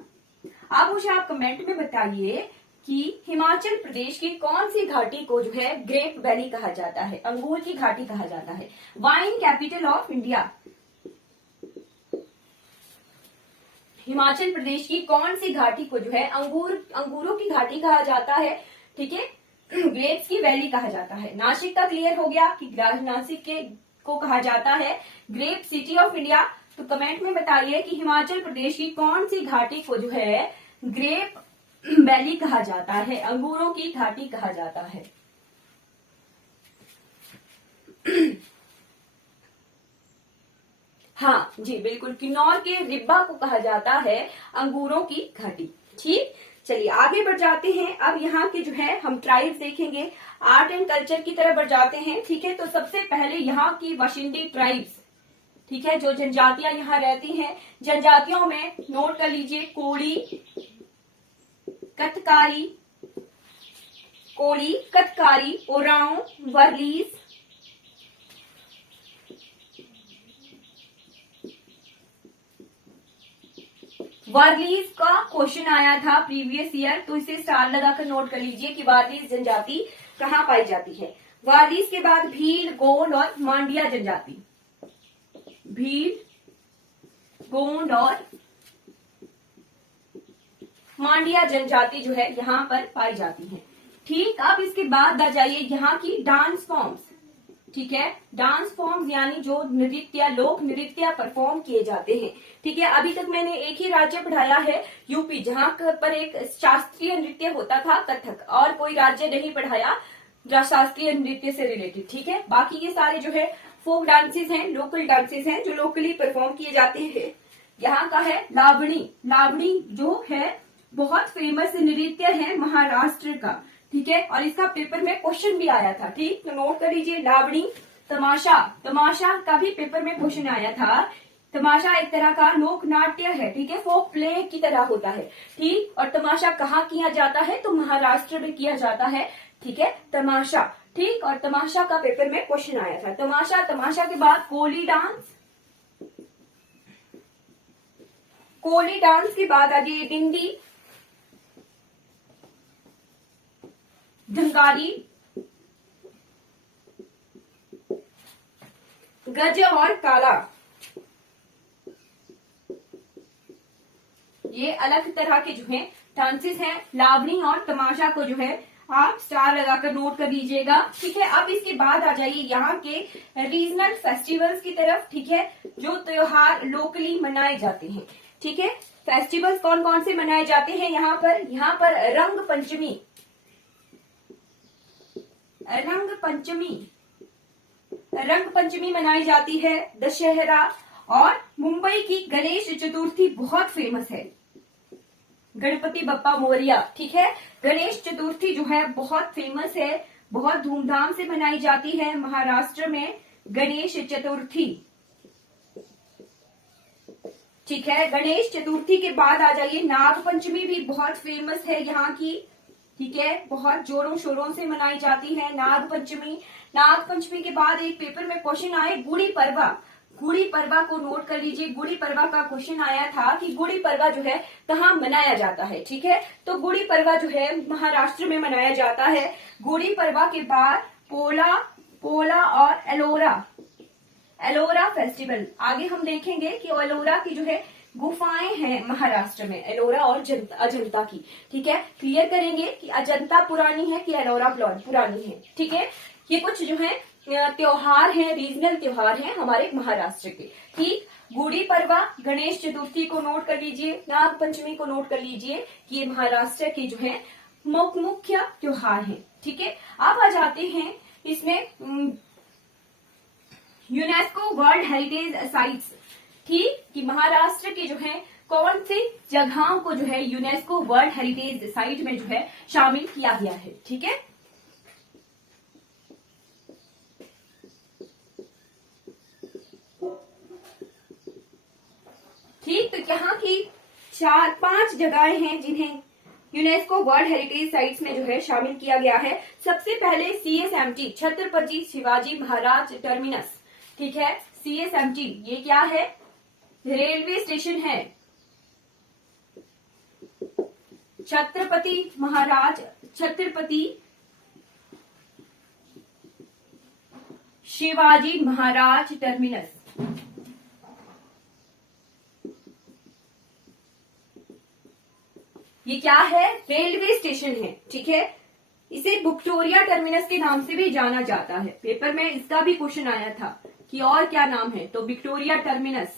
अब मुझे आप कमेंट में बताइए कि हिमाचल प्रदेश की कौन सी घाटी को जो है ग्रेप वैली कहा जाता है, अंगूर की घाटी कहा जाता है। Wine capital of India, Himachal Pradesh की कौन सी घाटी को जो है अंगूरों की घाटी कहा जाता है, ठीक है, ग्रेप्स की वैली कहा जाता है। नासिक का क्लियर हो गया कि नासिक के को कहा जाता है ग्रेप सिटी ऑफ इंडिया। तो कमेंट में बताइए कि हिमाचल प्रदेश की कौन सी घाटी को जो है ग्रेप वैली कहा जाता है, अंगूरों की घाटी कहा जाता है। हाँ जी, बिल्कुल, किन्नौर के रिब्बा को कहा जाता है अंगूरों की घाटी, ठीक। चलिए आगे बढ़ जाते हैं। अब यहाँ के जो है हम ट्राइब्स देखेंगे, आर्ट एंड कल्चर की तरफ बढ़ जाते हैं, ठीक है। तो सबसे पहले यहाँ की बाशिंदी ट्राइब्स, ठीक है, जो जनजातियां यहाँ रहती हैं, जनजातियों में नोट कर लीजिए कोली, कतकारी, कोली, कतकारी, ओरांव, वर्लीज, वार्लीज का क्वेश्चन आया था प्रीवियस ईयर, तो इसे स्टार लगाकर नोट कर लीजिए कि वार्लीज जनजाति कहाँ पाई जाती है। वार्लीज के बाद भील, गोंड और मांडिया जनजाति, भील, गोंड और मांडिया जनजाति जो है यहाँ पर पाई जाती है, ठीक। अब इसके बाद आ जाइए यहाँ की डांस फॉर्म्स, ठीक है, डांस फॉर्म्स यानी जो नृत्य, लोक नृत्य परफॉर्म किए जाते हैं, ठीक है। अभी तक मैंने एक ही राज्य पढ़ाया है यूपी, जहाँ पर एक शास्त्रीय नृत्य होता था कथक, और कोई राज्य नहीं पढ़ाया शास्त्रीय नृत्य से रिलेटेड, ठीक है। बाकी ये सारे जो है फोक डांसेस हैं, लोकल डांसेस हैं जो लोकली परफॉर्म किए जाते हैं। यहाँ का है लावणी। लावणी जो है बहुत फेमस नृत्य है महाराष्ट्र का, ठीक है, और इसका पेपर में क्वेश्चन भी आया था, ठीक। तो नोट कर लीजिए लावणी। तमाशा, तमाशा का भी पेपर में क्वेश्चन आया था। तमाशा एक तरह का लोक नाट्य है, ठीक है, फोक प्ले की तरह होता है, ठीक। और तमाशा कहाँ किया जाता है, तो महाराष्ट्र में किया जाता है, ठीक है, तमाशा, ठीक। और तमाशा का पेपर में क्वेश्चन आया था। तमाशा, तमाशा के बाद कोली डांस, कोली डांस के बाद आ गई डिंडी, धनगारी, गज और काला, ये अलग तरह के जो है डांसेस हैं। लावणी और तमाशा को जो है आप स्टार लगाकर नोट कर लीजिएगा, ठीक है। अब इसके बाद आ जाइए यहाँ के रीजनल फेस्टिवल्स की तरफ, ठीक है, जो त्योहार लोकली मनाए जाते हैं, ठीक है। फेस्टिवल्स कौन कौन से मनाए जाते हैं यहाँ पर रंग पंचमी, रंग पंचमी, रंग पंचमी मनाई जाती है, दशहरा, और मुंबई की गणेश चतुर्थी बहुत फेमस है। गणपति बप्पा मोरिया। ठीक है, गणेश चतुर्थी जो है बहुत फेमस है, बहुत धूमधाम से मनाई जाती है महाराष्ट्र में गणेश चतुर्थी। ठीक है, गणेश चतुर्थी के बाद आ जाइए नाग पंचमी, भी बहुत फेमस है यहाँ की। ठीक है, बहुत जोरों शोरों से मनाई जाती है नाग पंचमी। नाग पंचमी के बाद एक पेपर में क्वेश्चन आए गुड़ी पड़वा। गुड़ी पड़वा को नोट कर लीजिए, गुड़ी पड़वा का क्वेश्चन आया था कि गुड़ी पड़वा जो है कहाँ मनाया जाता है। ठीक है, तो गुड़ी पड़वा जो है महाराष्ट्र में मनाया जाता है। गुड़ी पड़वा के बाद पोला और एलोरा फेस्टिवल। आगे हम देखेंगे कि एलोरा की जो है गुफाएं हैं महाराष्ट्र में, एलोरा और अजंता की। ठीक है, क्लियर करेंगे कि अजंता पुरानी है कि एलोरा पुरानी है। ठीक है, ये कुछ जो है त्योहार हैं, रीजनल त्योहार हैं हमारे महाराष्ट्र के। ठीक, गुड़ी पड़वा, गणेश चतुर्थी को नोट कर लीजिए, नाग पंचमी को नोट कर लीजिए कि ये महाराष्ट्र के जो है मुख्य त्योहार हैं। ठीक है, अब आ जाते हैं इसमें यूनेस्को वर्ल्ड हेरिटेज साइट्स। ठीक, कि महाराष्ट्र के जो है कौन सी जगहों को जो है यूनेस्को वर्ल्ड हेरिटेज साइट में जो है शामिल किया गया है। ठीक है, ठीक, तो यहाँ की 4-5 जगहें हैं जिन्हें यूनेस्को वर्ल्ड हेरिटेज साइट्स में जो है शामिल किया गया है। सबसे पहले CSMT, छत्रपति शिवाजी महाराज टर्मिनस। ठीक है, CSMT ये क्या है? रेलवे स्टेशन है। छत्रपति शिवाजी महाराज टर्मिनस। ये क्या है? रेलवे स्टेशन है। ठीक है, इसे विक्टोरिया टर्मिनस के नाम से भी जाना जाता है। पेपर में इसका भी क्वेश्चन आया था कि और क्या नाम है, तो विक्टोरिया टर्मिनस।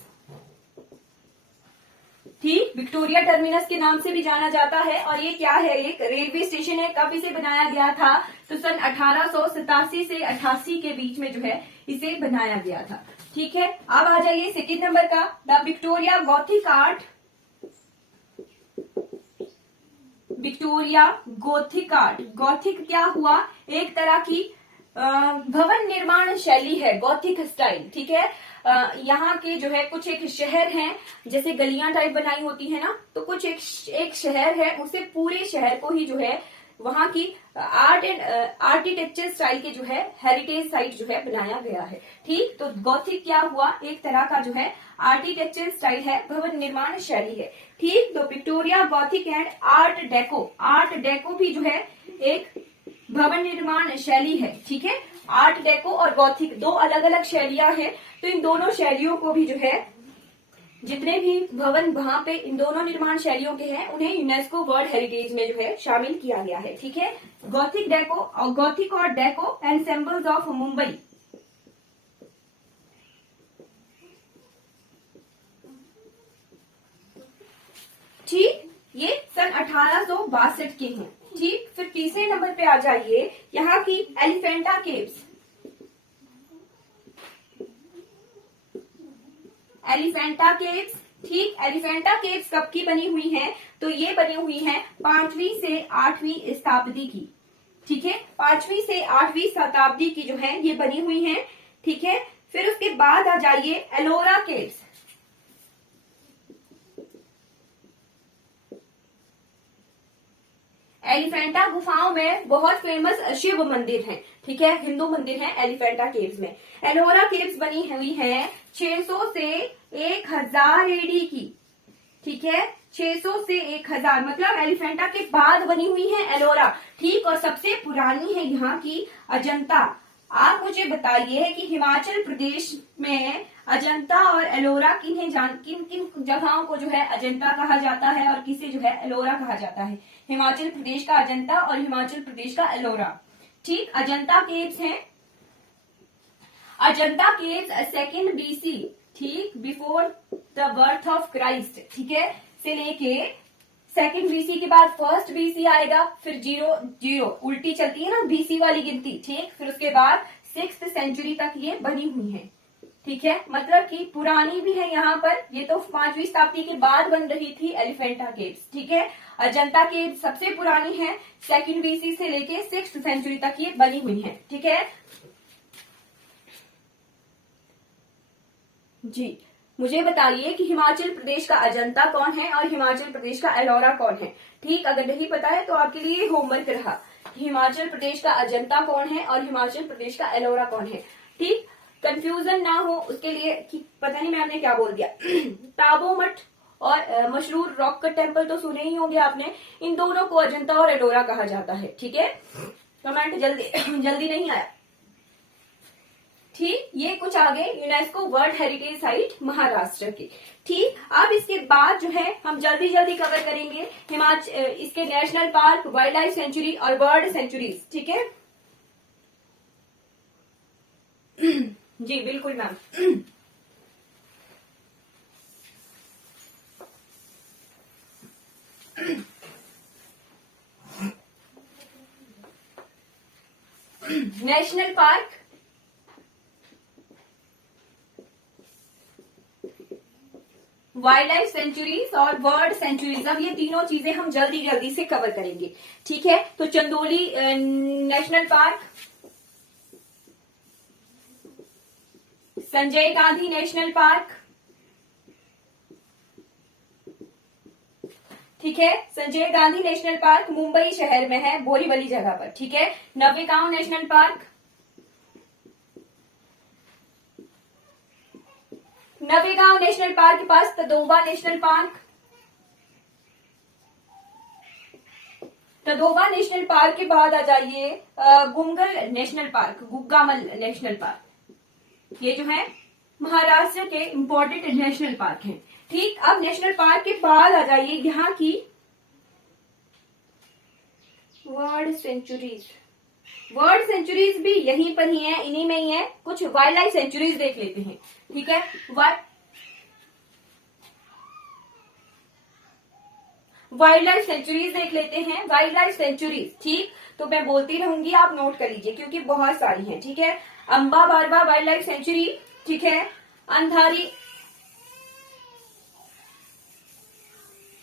ठीक, विक्टोरिया टर्मिनस के नाम से भी जाना जाता है। और ये क्या है? एक रेलवे स्टेशन है। कब इसे बनाया गया था? तो सन 1887 से 88 के बीच में जो है इसे बनाया गया था। ठीक है, अब आ जाइए सेकेंड नंबर का, the Victoria Gothic art. Victoria Gothic art, Gothic क्या हुआ? एक तरह की भवन निर्माण शैली है, गॉथिक स्टाइल। ठीक है, यहाँ के जो है कुछ एक शहर हैं, जैसे गलियां टाइप बनाई होती है ना, तो कुछ एक शहर है, उसे पूरे शहर को ही जो है वहां की आर्ट एंड आर्किटेक्चर स्टाइल के जो है हेरिटेज साइट जो है बनाया गया है। ठीक, तो गॉथिक क्या हुआ? एक तरह का जो है आर्किटेक्चर स्टाइल है, भवन निर्माण शैली है। ठीक, तो Victoria Gothic and art deco भी जो है एक भवन निर्माण शैली है। ठीक है, आर्ट डेको और गॉथिक दो अलग अलग शैलियां हैं, तो इन दोनों शैलियों को भी जो है जितने भी भवन वहां पे इन दोनों निर्माण शैलियों के हैं उन्हें यूनेस्को वर्ल्ड हेरिटेज में जो है शामिल किया गया है। ठीक है, गॉथिक और डेको एंसेम्बल्स ऑफ मुंबई। ठीक, ये सन 1862 के हैं। ठीक, फिर तीसरे नंबर पे आ जाइए, यहाँ की एलिफेंटा केव्स। एलिफेंटा केव्स। ठीक, एलिफेंटा केव्स कब की बनी हुई हैं? तो ये बनी हुई हैं 5वीं से 8वीं शताब्दी की। ठीक है, 5वीं से 8वीं शताब्दी की जो है ये बनी हुई हैं। ठीक है, फिर उसके बाद आ जाइए एलोरा केव्स। एलिफेंटा गुफाओं में बहुत फेमस शिव मंदिर है। ठीक है, हिंदू मंदिर है एलिफेंटा केव्स में। एलोरा केव्स बनी हुई है 600 से 1000 एडी की। ठीक है, 600 से 1000 मतलब एलिफेंटा के बाद बनी हुई है एलोरा। ठीक, और सबसे पुरानी है यहाँ की अजंता। आप मुझे बताइए कि हिमाचल प्रदेश में अजंता और एलोरा किन किन जगहों को जो है अजंता कहा जाता है और किसे जो है एलोरा कहा जाता है? हिमाचल प्रदेश का अजंता और हिमाचल प्रदेश का एलोरा। ठीक, अजंता केव्स हैं। अजंता केव्स 2nd BC, ठीक, before the birth of Christ. ठीक है, से लेके 2nd BC के बाद 1st BC आएगा, फिर 0 उल्टी चलती है ना BC वाली गिनती। ठीक, फिर उसके बाद 6th सेंचुरी तक ये बनी हुई है। ठीक है, मतलब कि पुरानी भी है यहाँ पर। ये तो 5वीं शताब्दी के बाद बन रही थी एलिफेंटा केव्स। ठीक है, अजंता केव सबसे पुरानी है, 2nd BC से लेके 6th सेंचुरी तक ये बनी हुई है। ठीक है जी, मुझे बताइए कि हिमाचल प्रदेश का अजंता कौन है और हिमाचल प्रदेश का एलोरा कौन है। ठीक, अगर नहीं पता है तो आपके लिए होमवर्क रहा, हिमाचल प्रदेश का अजंता कौन है और हिमाचल प्रदेश का एलोरा कौन है। ठीक, कंफ्यूजन ना हो उसके लिए कि पता नहीं मैंने क्या बोल दिया। ताबो मठ और मशरूर रॉक कट टेम्पल तो सुने ही होंगे आपने, इन दोनों को अजंता और एलोरा कहा जाता है। ठीक है, कमेंट जल्दी नहीं आया। ठीक, ये कुछ आगे UNESCO world heritage site Maharashtra की। ठीक, अब इसके बाद जो है हम जल्दी कवर करेंगे हिमाचल, इसके national park, wild life sanctuary और बर्ड सेंचुरीज। ठीक है जी बिल्कुल ma'am. National park, wild life sanctuaries और बर्ड सेंचुरीज, अब ये तीनों चीजें हम जल्दी से कवर करेंगे। ठीक है, तो Chandoli national park, Sanjay Gandhi national park, ठीक है, संजय गांधी नेशनल पार्क मुंबई शहर में है, बोरीवली जगह पर। ठीक है, Navegaon national park, Navegaon national park के पास Tadoba national park, Tadoba national park के बाद आ जाइए Gugamal national park, Gugamal national park. ये जो है महाराष्ट्र के इंपॉर्टेंट नेशनल पार्क हैं। ठीक, अब नेशनल पार्क के बाद आ जाइए यहाँ की वर्ल्ड सेंचुरीज। वर्ल्ड सेंचुरीज भी यहीं पर ही है, इन्हीं में ही है। कुछ वाइल्ड लाइफ सेंचुरीज देख लेते हैं। ठीक है, वाइल्ड लाइफ सेंचुरीज देख लेते हैं। वाइल्ड लाइफ सेंचुरीज, ठीक, तो मैं बोलती रहूंगी, आप नोट कर लीजिए क्योंकि बहुत सारी हैं। ठीक है, Amba Barwa wild life century, ठीक है, Andhari,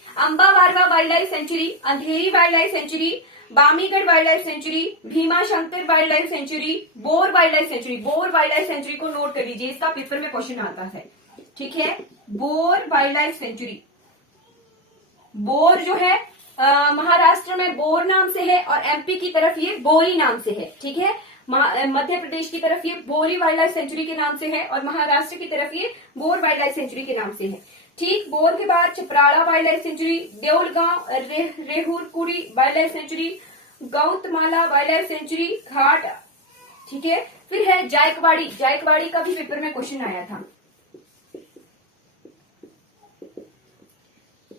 Amba Barwa wild life sanctuary, Andheri wild life sanctuary, Bamigadh wild life sanctuary, Bhima Shankar wild life sanctuary, Bor wild life sanctuary. Bor wild life sanctuary को नोट कर लीजिए, इसका पेपर में क्वेश्चन आता है। ठीक है, bore wild life sanctuary. Bore जो है महाराष्ट्र में बोर नाम से है और एमपी की तरफ ये बोरी नाम से है। ठीक है, मध्य प्रदेश की तरफ ये बोरी वाइल्ड लाइफ सेंचुरी के नाम से है और महाराष्ट्र की तरफ ये बोर वाइल्ड लाइफ सेंचुरी के नाम से है। ठीक, बोर के बाद Chaprala wild life sanctuary, Deulgaon Rehekuri wild life sanctuary, Gautala wild life sanctuary, Ghat. ठीक है, फिर है जायकवाड़ी। जायकवाड़ी का भी पेपर में क्वेश्चन आया था।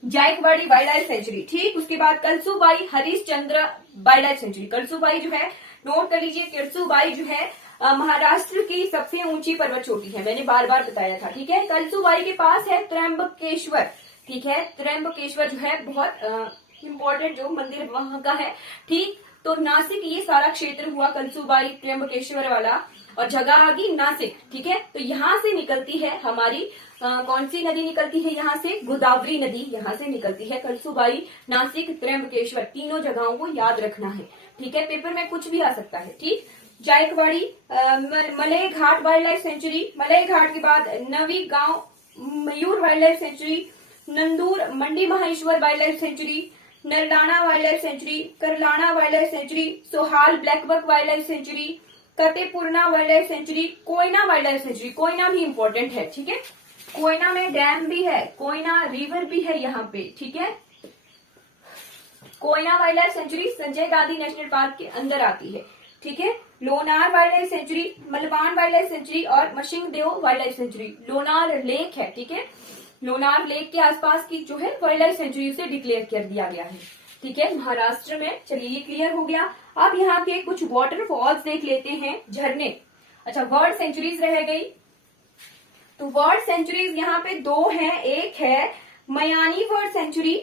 Jayakwadi wild life century. ठीक, उसके बाद Kalsubai Harishchandra wild life century. Kalsubai जो है नोट कर लीजिए, कलसूबाई जो है महाराष्ट्र की सबसे ऊंची पर्वत चोटी है, मैंने बार बार बताया था। ठीक है, कलसूबाई के पास है त्र्यंबकेश्वर। ठीक है, त्र्यंबकेश्वर जो है बहुत इंपॉर्टेंट जो मंदिर वहां का है। ठीक, तो नासिक ये सारा क्षेत्र हुआ कलसूबाई त्र्यंबकेश्वर वाला और जगह आ गई नासिक। ठीक है, तो यहाँ से निकलती है हमारी कौन सी नदी निकलती है यहाँ से? गोदावरी नदी यहाँ से निकलती है। कलसूबाई, नासिक, त्र्यंबकेश्वर, तीनों जगहों को याद रखना है। ठीक है, पेपर में कुछ भी आ सकता है। ठीक, Jayakwadi, Malay Ghat wild life sanctuary, Malay Ghat के बाद Navi Gaon Mayur wild life sanctuary, Nandur Mandi Maheshwar wild life sanctuary, Nardana wild life sanctuary, Karlana wild life sanctuary, Sohal blackbuck wild life sanctuary, Katepurna wild life sanctuary, Koyna wild life sanctuary. Koyna भी इंपॉर्टेंट है। ठीक है, कोयना में डैम भी है, कोयना रिवर भी है यहाँ पे। ठीक है, Koyna wild life sanctuary Sanjay Gandhi national park के अंदर आती है। ठीक है, Lonar wild life sanctuary, Malban wild life sanctuary और Mashing Dev wild life sanctuary. Lonar lake है। ठीक है, लोनार लेक के आसपास की जो है वाइल्ड लाइफ सेंचुरी से डिक्लेयर कर दिया गया है। ठीक है, महाराष्ट्र में। चलिए ये क्लियर हो गया। अब यहाँ के कुछ वाटरफॉल्स देख लेते हैं, झरने। अच्छा, वर्ल्ड सेंचुरीज रह गई, तो वर्ल्ड सेंचुरीज यहाँ पे दो हैं। एक है मयानी वर्ल्ड सेंचुरी,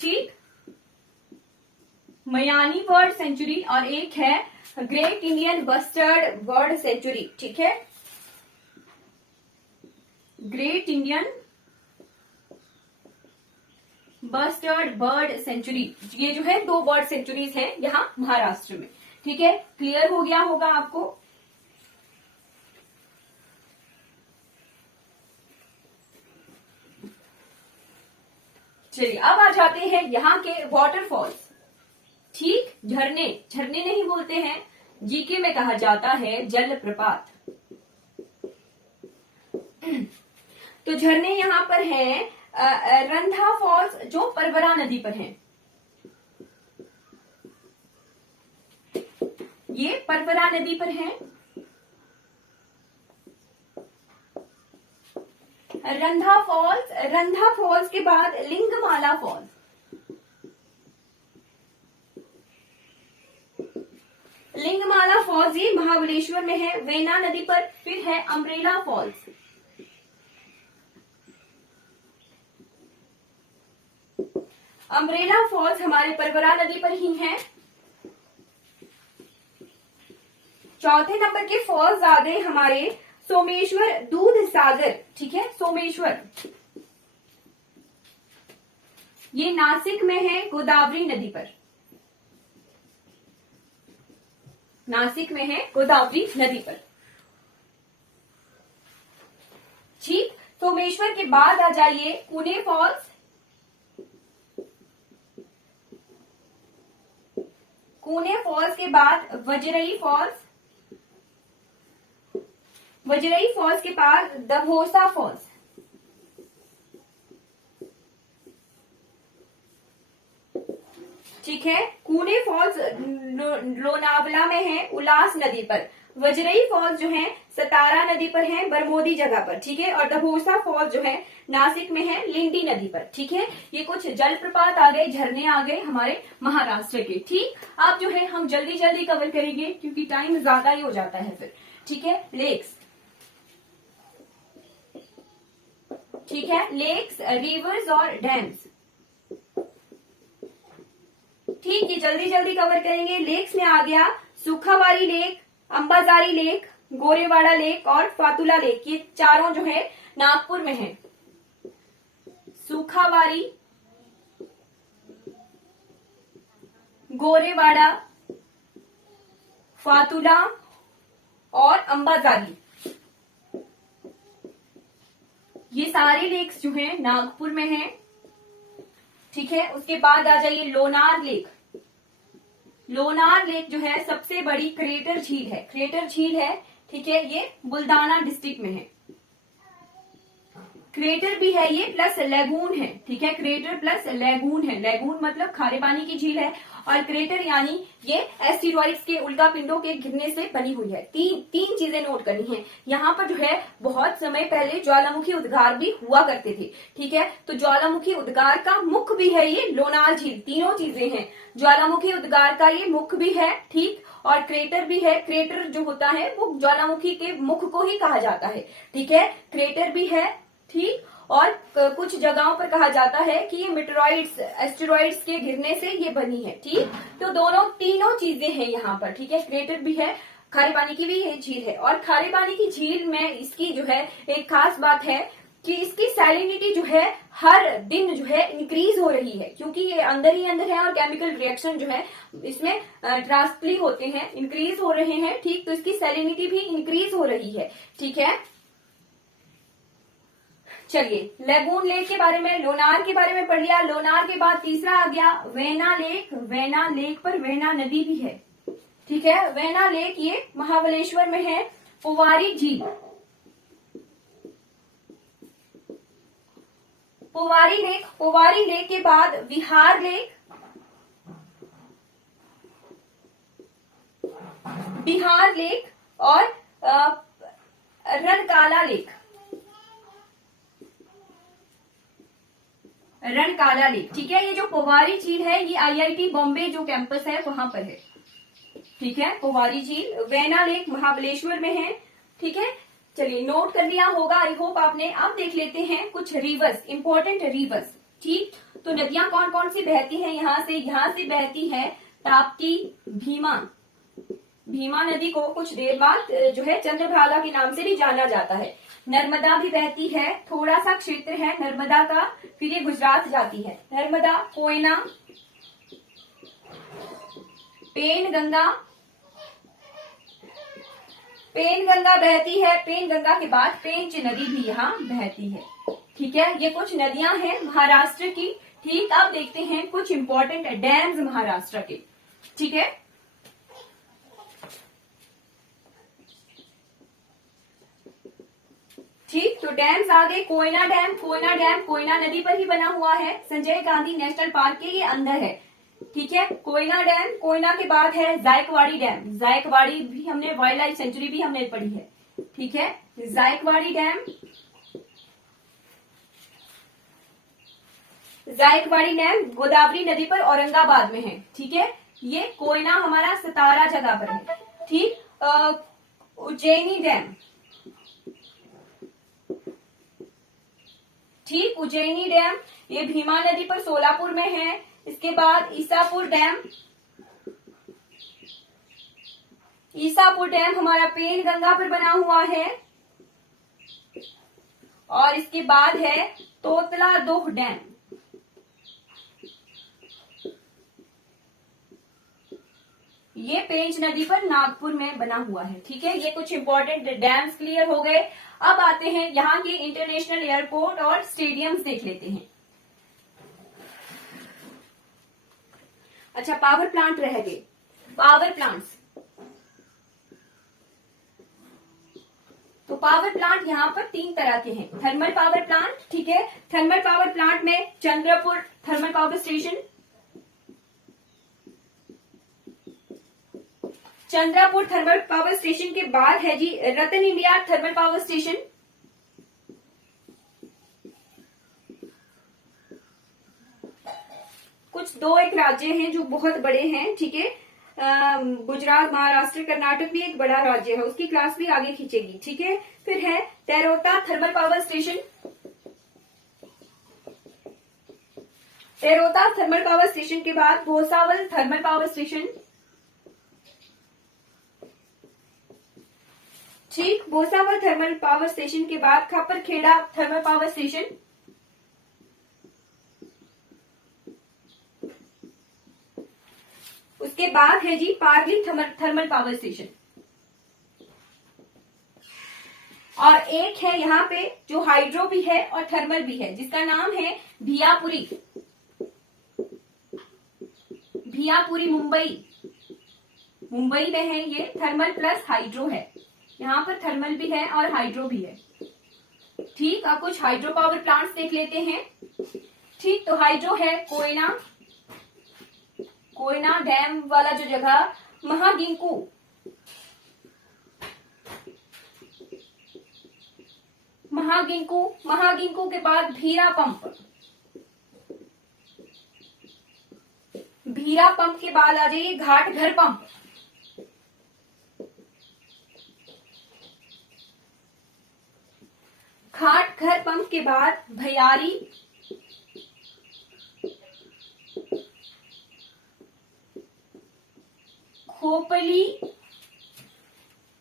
ठीक, मयानी वर्ल्ड सेंचुरी, और एक है great Indian bustard bird sanctuary, ठीक है, great Indian bustard bird sanctuary, ये जो है 2 बर्ड सेंचुरीज हैं यहाँ महाराष्ट्र में, ठीक है। क्लियर हो गया होगा आपको। चलिए अब आ जाते हैं यहाँ के वाटरफॉल्स, ठीक, झरने, झरने नहीं बोलते हैं, जीके में कहा जाता है जलप्रपात। तो झरने यहाँ पर हैं, रंधा फॉल्स जो परवरा नदी पर है, ये परवरा नदी पर है। रंधा फॉल्स के बाद लिंगमाला फॉल्स, लिंगमाला फॉल्स ये महाबलेश्वर में है, वेना नदी पर। फिर है अम्ब्रेला फॉल्स, अम्ब्रेला फॉल्स हमारे परवरा नदी पर ही है। चौथे नंबर के फॉल्स आ गए हमारे सोमेश्वर दूध सागर, ठीक है, सोमेश्वर ये नासिक में है, गोदावरी नदी पर, नासिक में है गोदावरी नदी पर, ठीक। सोमेश्वर के बाद आ जाइए पुणे फॉल्स, पुणे फॉल्स के बाद वजरई फॉल्स, वजरई फॉल्स के पास दभोसा फॉल्स, ठीक है। कूने फॉल्स लोनावला में है, उल्लास नदी पर। वजरई फॉल्स जो है सतारा नदी पर है, बरमोदी जगह पर, ठीक है। और दभोसा फॉल्स जो है नासिक में है, लिंडी नदी पर, ठीक है। ये कुछ जलप्रपात आ गए, झरने आ गए हमारे महाराष्ट्र के, ठीक। अब जो है हम जल्दी जल्दी कवर करेंगे क्योंकि टाइम ज्यादा ही हो जाता है फिर, ठीक है। लेक्स, ठीक है, लेक्स, रिवर्स और डैम्स, ठीक, ये जल्दी जल्दी कवर करेंगे। लेक्स में आ गया सुखाबारी lake, Ambazari lake, Gorewada lake और फातुला लेक, ये चारों जो है नागपुर में है। सुखाबारी, गोरेवाड़ा, फातुला और अंबाजारी, ये सारे लेक्स जो हैं नागपुर में हैं, ठीक है। उसके बाद आ जाइए लोनार लेक, लोनार लेक जो है सबसे बड़ी क्रेटर झील है, क्रेटर झील है, ठीक है, ये बुल्दाना डिस्ट्रिक्ट में है। क्रेटर भी है ये प्लस लेगून है, ठीक है, क्रेटर प्लस लेगून है, लेगून मतलब खारे पानी की झील है और क्रेटर यानी ये एस्टेरॉइड्स के उल्का पिंडों के गिरने से बनी हुई है। तीन चीजें नोट करनी है यहाँ पर, जो है बहुत समय पहले ज्वालामुखी उद्गार भी हुआ करते थे, ठीक है। तो ज्वालामुखी उद्गार का मुख भी है ये लोनार झील, तीनों चीजें हैं, ज्वालामुखी उद्गार का ये मुख भी है, ठीक, और क्रेटर भी है। क्रेटर जो होता है वो ज्वालामुखी के मुख को ही कहा जाता है, ठीक है, क्रेटर भी है, ठीक। और कुछ जगहों पर कहा जाता है कि ये मेटेरॉइड्स, एस्टेरॉइड्स के गिरने से ये बनी है, ठीक। तो तीनों चीजें हैं यहाँ पर, ठीक है, क्रेटर भी है, खारे पानी की भी ये झील है। और खारे पानी की झील में इसकी जो है एक खास बात है कि इसकी सैलिनिटी जो है हर दिन जो है इंक्रीज हो रही है, क्योंकि ये अंदर ही अंदर है और केमिकल रिएक्शन जो है इसमें ड्रास्टिकली होते हैं, इंक्रीज हो रहे हैं, ठीक। तो इसकी सैलिनिटी भी इंक्रीज हो रही है, ठीक है। चलिए लेगून लेक के बारे में, लोनार के बारे में पढ़ लिया। लोनार के बाद तीसरा आ गया वेना लेक, वेना लेक पर वेना नदी भी है, ठीक है। वेना लेक ये महाबलेश्वर में है। पुवारी झील, पुवारी लेक के बाद विहार लेक, बिहार लेक और रणकाला लेक, रणकाला लेक, ठीक है। ये जो पुवारी झील है ये आईआईटी बॉम्बे जो कैंपस है वहां पर है, ठीक है। पुवारी झील, वेना लेक महाबलेश्वर में है, ठीक है। चलिए नोट कर लिया होगा आई होप आपने। अब देख लेते हैं कुछ रिवर्स, इंपॉर्टेंट रिवर्स, ठीक। तो नदियां कौन कौन सी बहती हैं यहाँ से बहती है ताप्ती, भीमा, भीमा नदी को कुछ देर बाद जो है चंद्रभागा के नाम से भी जाना जाता है। नर्मदा भी बहती है, थोड़ा सा क्षेत्र है नर्मदा का, फिर ये गुजरात जाती है। नर्मदा, कोयना, पेनगंगा, पेनगंगा बहती है। पेनगंगा के बाद पेंच नदी भी यहाँ बहती है। ठीक है, ये कुछ नदियां हैं महाराष्ट्र की। ठीक, अब देखते हैं कुछ इंपॉर्टेंट डैम्स महाराष्ट्र के। ठीक है, ठीक, तो डैम्स आ गए। कोयना डैम, कोयना डैम कोयना नदी पर ही बना हुआ है, संजय गांधी नेशनल पार्क के ये अंदर है। ठीक है, कोयना डैम। कोयना के बाद है जायकवाड़ी डैम। जायकवाड़ी भी हमने, वाइल्ड लाइफ सेंचुरी भी हमने पढ़ी है। ठीक है, जायकवाड़ी डैम, जायकवाड़ी डैम गोदावरी नदी पर औरंगाबाद में है। ठीक है, ये कोयना हमारा सतारा जगह पर है। ठीक, उज्जैनी डैम, ठीक, उज्जैनी डैम ये भीमा नदी पर सोलापुर में है। इसके बाद ईसापुर डैम, ईसापुर डैम हमारा पेनगंगा पर बना हुआ है। और इसके बाद है तोतला दोह डैम। ये पेंच नदी पर नागपुर में बना हुआ है। ठीक है, ये कुछ इंपॉर्टेंट डैम्स क्लियर हो गए। अब आते हैं यहाँ के इंटरनेशनल एयरपोर्ट और स्टेडियम्स देख लेते हैं। अच्छा, पावर प्लांट रह गए। पावर प्लांट्स, तो पावर प्लांट यहाँ पर 3 तरह के हैं। थर्मल पावर प्लांट, ठीक है, थर्मल पावर प्लांट में Chandrapur thermal power station, Chandrapur thermal power station के बाद है जी रतन इंडिया थर्मल पावर स्टेशन। कुछ 2-1 राज्य हैं जो बहुत बड़े हैं। ठीक है, गुजरात, महाराष्ट्र, कर्नाटक भी एक बड़ा राज्य है, उसकी क्लास भी आगे खींचेगी। ठीक है, फिर है Terota thermal power station. Terota thermal power station के बाद भोसावल थर्मल पावर स्टेशन। ठीक, भोसावल थर्मल पावर स्टेशन के बाद खापरखेड़ा थर्मल पावर स्टेशन। उसके बाद है जी पारली थर्मल पावर स्टेशन। और एक है यहाँ पे जो हाइड्रो भी है और थर्मल भी है, जिसका नाम है भियापुरी। भियापुरी मुंबई, मुंबई में है ये। थर्मल प्लस हाइड्रो है, यहाँ पर थर्मल भी है और हाइड्रो भी है। ठीक, अब कुछ हाइड्रो पावर प्लांट्स देख लेते हैं। ठीक, तो हाइड्रो है कोयना, कोयना डैम वाला जो जगह, महागिंकू, महागिंकू, महागिंकू के बाद भीरा पंप, भीरा पंप के बाद आ जाइए घाट घर पंप, घाट घर पंप के बाद भैयारी, खोपली,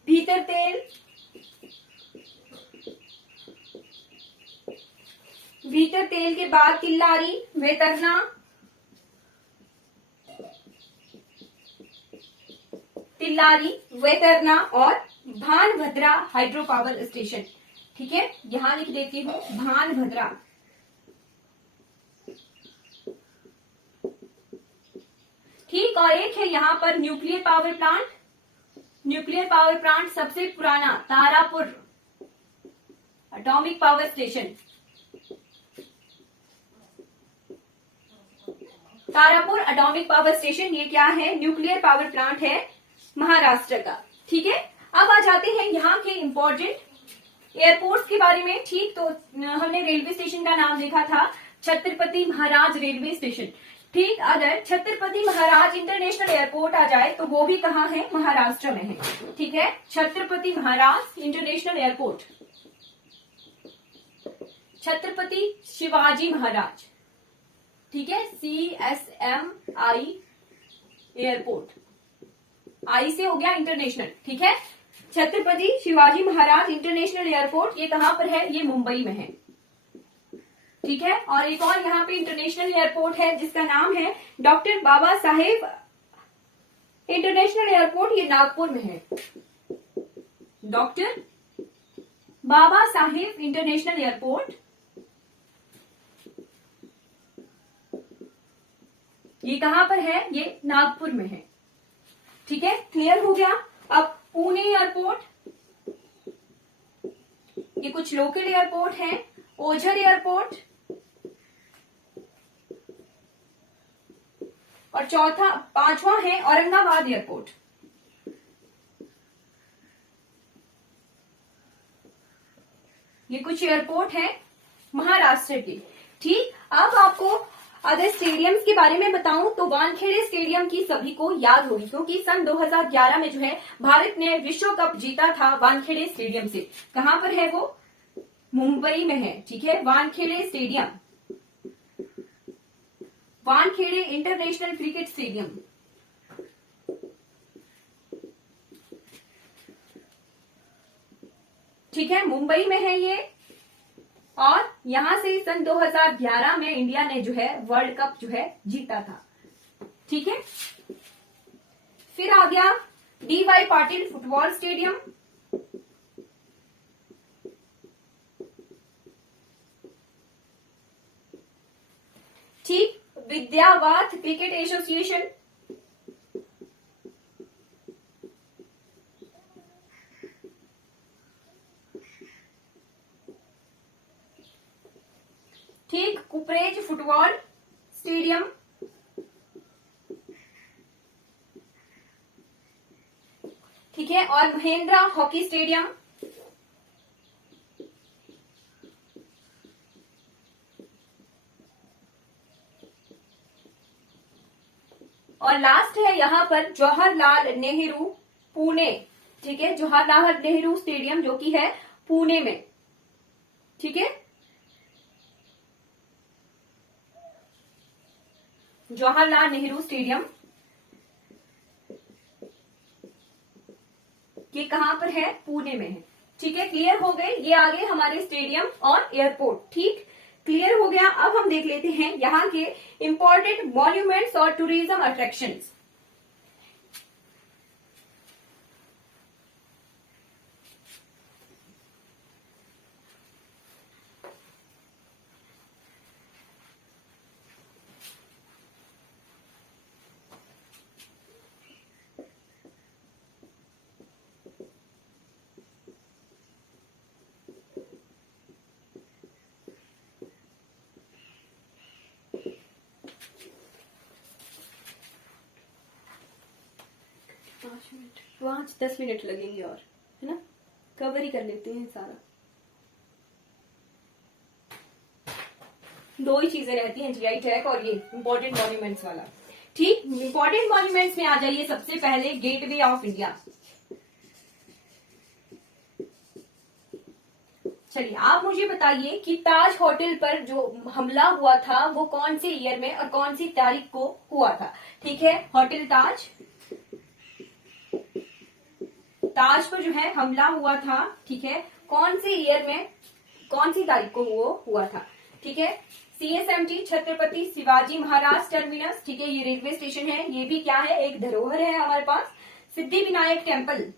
भीतर तेल, भीतर तेल के बाद किल्लारी, वेतरना, तिल्लारी, वेतरना और भानभद्रा हाइड्रो पावर स्टेशन। ठीक है, यहां लिख देती हूं भानभद्रा। ठीक, और एक है यहाँ पर nuclear power plant. Nuclear power plant सबसे पुराना Tarapur atomic power station. Tarapur atomic power station ये क्या है? न्यूक्लियर पावर प्लांट है महाराष्ट्र का। ठीक है, अब आ जाते हैं यहाँ के इंपॉर्टेंट एयरपोर्ट्स के बारे में। ठीक, तो हमने रेलवे स्टेशन का नाम देखा था छत्रपति महाराज रेलवे स्टेशन। ठीक, अगर छत्रपति महाराज इंटरनेशनल एयरपोर्ट आ जाए तो वो भी कहाँ है? महाराष्ट्र में है। ठीक है, छत्रपति महाराज इंटरनेशनल एयरपोर्ट, छत्रपति शिवाजी महाराज, ठीक है, CSMI एयरपोर्ट। आई से हो गया इंटरनेशनल, ठीक है। छत्रपति शिवाजी महाराज इंटरनेशनल एयरपोर्ट ये कहां पर है, ये मुंबई में है, ठीक है। और एक और यहाँ पे इंटरनेशनल एयरपोर्ट है जिसका नाम है doctor Baba Saheb international airport, ये नागपुर में है। Doctor Baba Saheb international airport ये कहां पर है, ये नागपुर में है, ठीक है। क्लियर हो गया। अब पुणे एयरपोर्ट, ये कुछ लोकल एयरपोर्ट हैं। ओझर एयरपोर्ट और पांचवा है औरंगाबाद एयरपोर्ट। ये कुछ एयरपोर्ट हैं महाराष्ट्र के, ठीक। अब आपको अगर स्टेडियम्स के बारे में बताऊं तो वानखेड़े स्टेडियम की सभी को याद होगी, क्योंकि सन 2011 में जो है भारत ने विश्व कप जीता था वानखेड़े स्टेडियम से। कहां पर है वो, मुंबई में है, ठीक है। Wankhede stadium, Wankhede international cricket stadium, ठीक है, मुंबई में है ये। और यहां से सन 2011 में इंडिया ने जो है वर्ल्ड कप जो है जीता था, ठीक है। फिर आ गया डी.वाई. पाटिल फुटबॉल स्टेडियम, ठीक। विद्यावात क्रिकेट एसोसिएशन, ठीक। कुपरेज फुटबॉल स्टेडियम, ठीक है। और महेंद्रा हॉकी स्टेडियम, और लास्ट है यहां पर जवाहरलाल नेहरू पुणे, ठीक है। जवाहरलाल नेहरू स्टेडियम जो कि है पुणे में, ठीक है। जवाहरलाल नेहरू स्टेडियम ये कहां पर है, पुणे में है, ठीक है। क्लियर हो गए, ये आगे हमारे स्टेडियम और एयरपोर्ट, ठीक। क्लियर हो गया। अब हम देख लेते हैं यहाँ के इंपॉर्टेंट मॉन्यूमेंट्स और टूरिज्म अट्रैक्शंस। पाँच 10 मिनट लगेंगे और, है ना, कवर ही कर लेते हैं सारा। दो ही चीजें रहती हैं, जीआई टैग और ये इंपॉर्टेंट मॉन्यूमेंट्स वाला, ठीक। इंपॉर्टेंट मॉन्यूमेंट्स में आ जाइए। सबसे पहले गेटवे ऑफ इंडिया। चलिए आप मुझे बताइए कि ताज होटल पर जो हमला हुआ था वो कौन से ईयर में और कौन सी तारीख को हुआ था, ठीक है। होटल ताज, ताज पर जो है हमला हुआ था, ठीक है, कौन से ईयर में, कौन सी तारीख को वो हुआ था, ठीक है। CSMT छत्रपति शिवाजी महाराज टर्मिनस, ठीक है, ये रेलवे स्टेशन है, ये भी क्या है, एक धरोहर है हमारे पास। सिद्धि विनायक टेम्पल,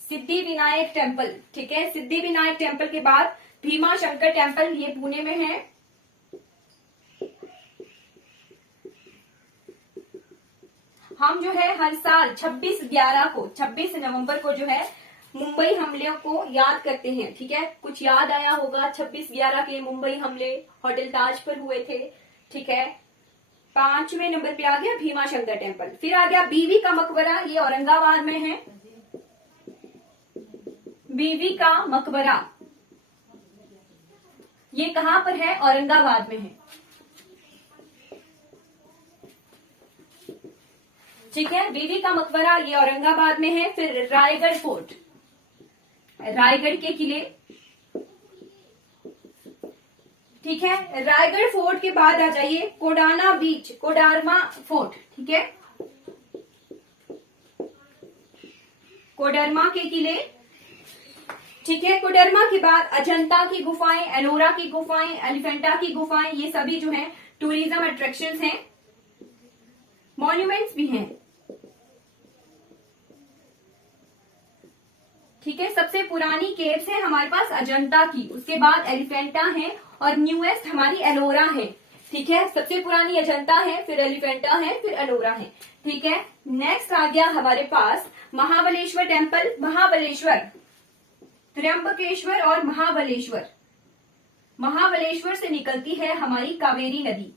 सिद्धि विनायक टेम्पल, ठीक है। सिद्धि विनायक टेम्पल के बाद भीमा शंकर टेम्पल, ये पुणे में है। हम जो है हर साल 26 नवंबर को जो है मुंबई हमले को याद करते हैं, ठीक है। कुछ याद आया होगा, 26/11 के मुंबई हमले होटल ताज पर हुए थे, ठीक है। 5वें नंबर पे आ गया भीमा शंकर टेम्पल। फिर आ गया बीवी का मकबरा, ये औरंगाबाद में है। बीवी का मकबरा ये कहां पर है, औरंगाबाद में है, ठीक है। बीवी का मकबरा ये औरंगाबाद में है। फिर रायगढ़ फोर्ट, रायगढ़ के किले, ठीक है। रायगढ़ फोर्ट के बाद आ जाइए कोडाना बीच, कोडारमा फोर्ट, ठीक है, कोडरमा के किले, ठीक है। कोडरमा के बाद अजंता की गुफाएं, एलोरा की गुफाएं, एलिफेंटा की गुफाएं, ये सभी जो है टूरिज्म अट्रैक्शंस हैं, मॉन्यूमेंट्स भी हैं, ठीक है। सबसे पुरानी केव्स है हमारे पास अजंता की, उसके बाद एलिफेंटा है और न्यूएस्ट हमारी एलोरा है, ठीक है। सबसे पुरानी अजंता है, फिर एलिफेंटा है, फिर एलोरा है, ठीक है। नेक्स्ट आ गया हमारे पास महाबलेश्वर टेम्पल, महाबलेश्वर, त्र्यंबकेश्वर और महाबलेश्वर। महाबलेश्वर से निकलती है हमारी कावेरी नदी,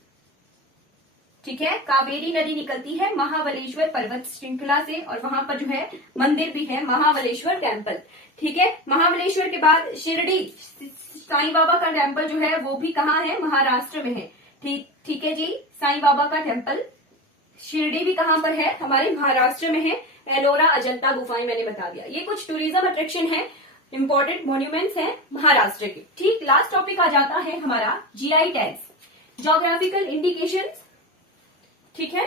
ठीक है, कावेरी नदी निकलती है महाबलेश्वर पर्वत श्रृंखला से, और वहां पर जो है मंदिर भी है महाबलेश्वर टेम्पल, ठीक है। महाबलेश्वर के बाद शिरडी साईं बाबा का टेम्पल जो है वो भी कहाँ है, महाराष्ट्र में है, ठीक है जी। साईं बाबा का टेम्पल शिरडी भी कहाँ पर है, हमारे महाराष्ट्र में है। एलोरा अजंता गुफाएं मैंने बता दिया। ये कुछ टूरिज्म अट्रैक्शन है, इंपॉर्टेंट मॉन्यूमेंट्स हैं महाराष्ट्र के, ठीक। लास्ट टॉपिक आ जाता है हमारा जीआई टैग्स, ज्योग्राफिकल इंडिकेशन, ठीक है।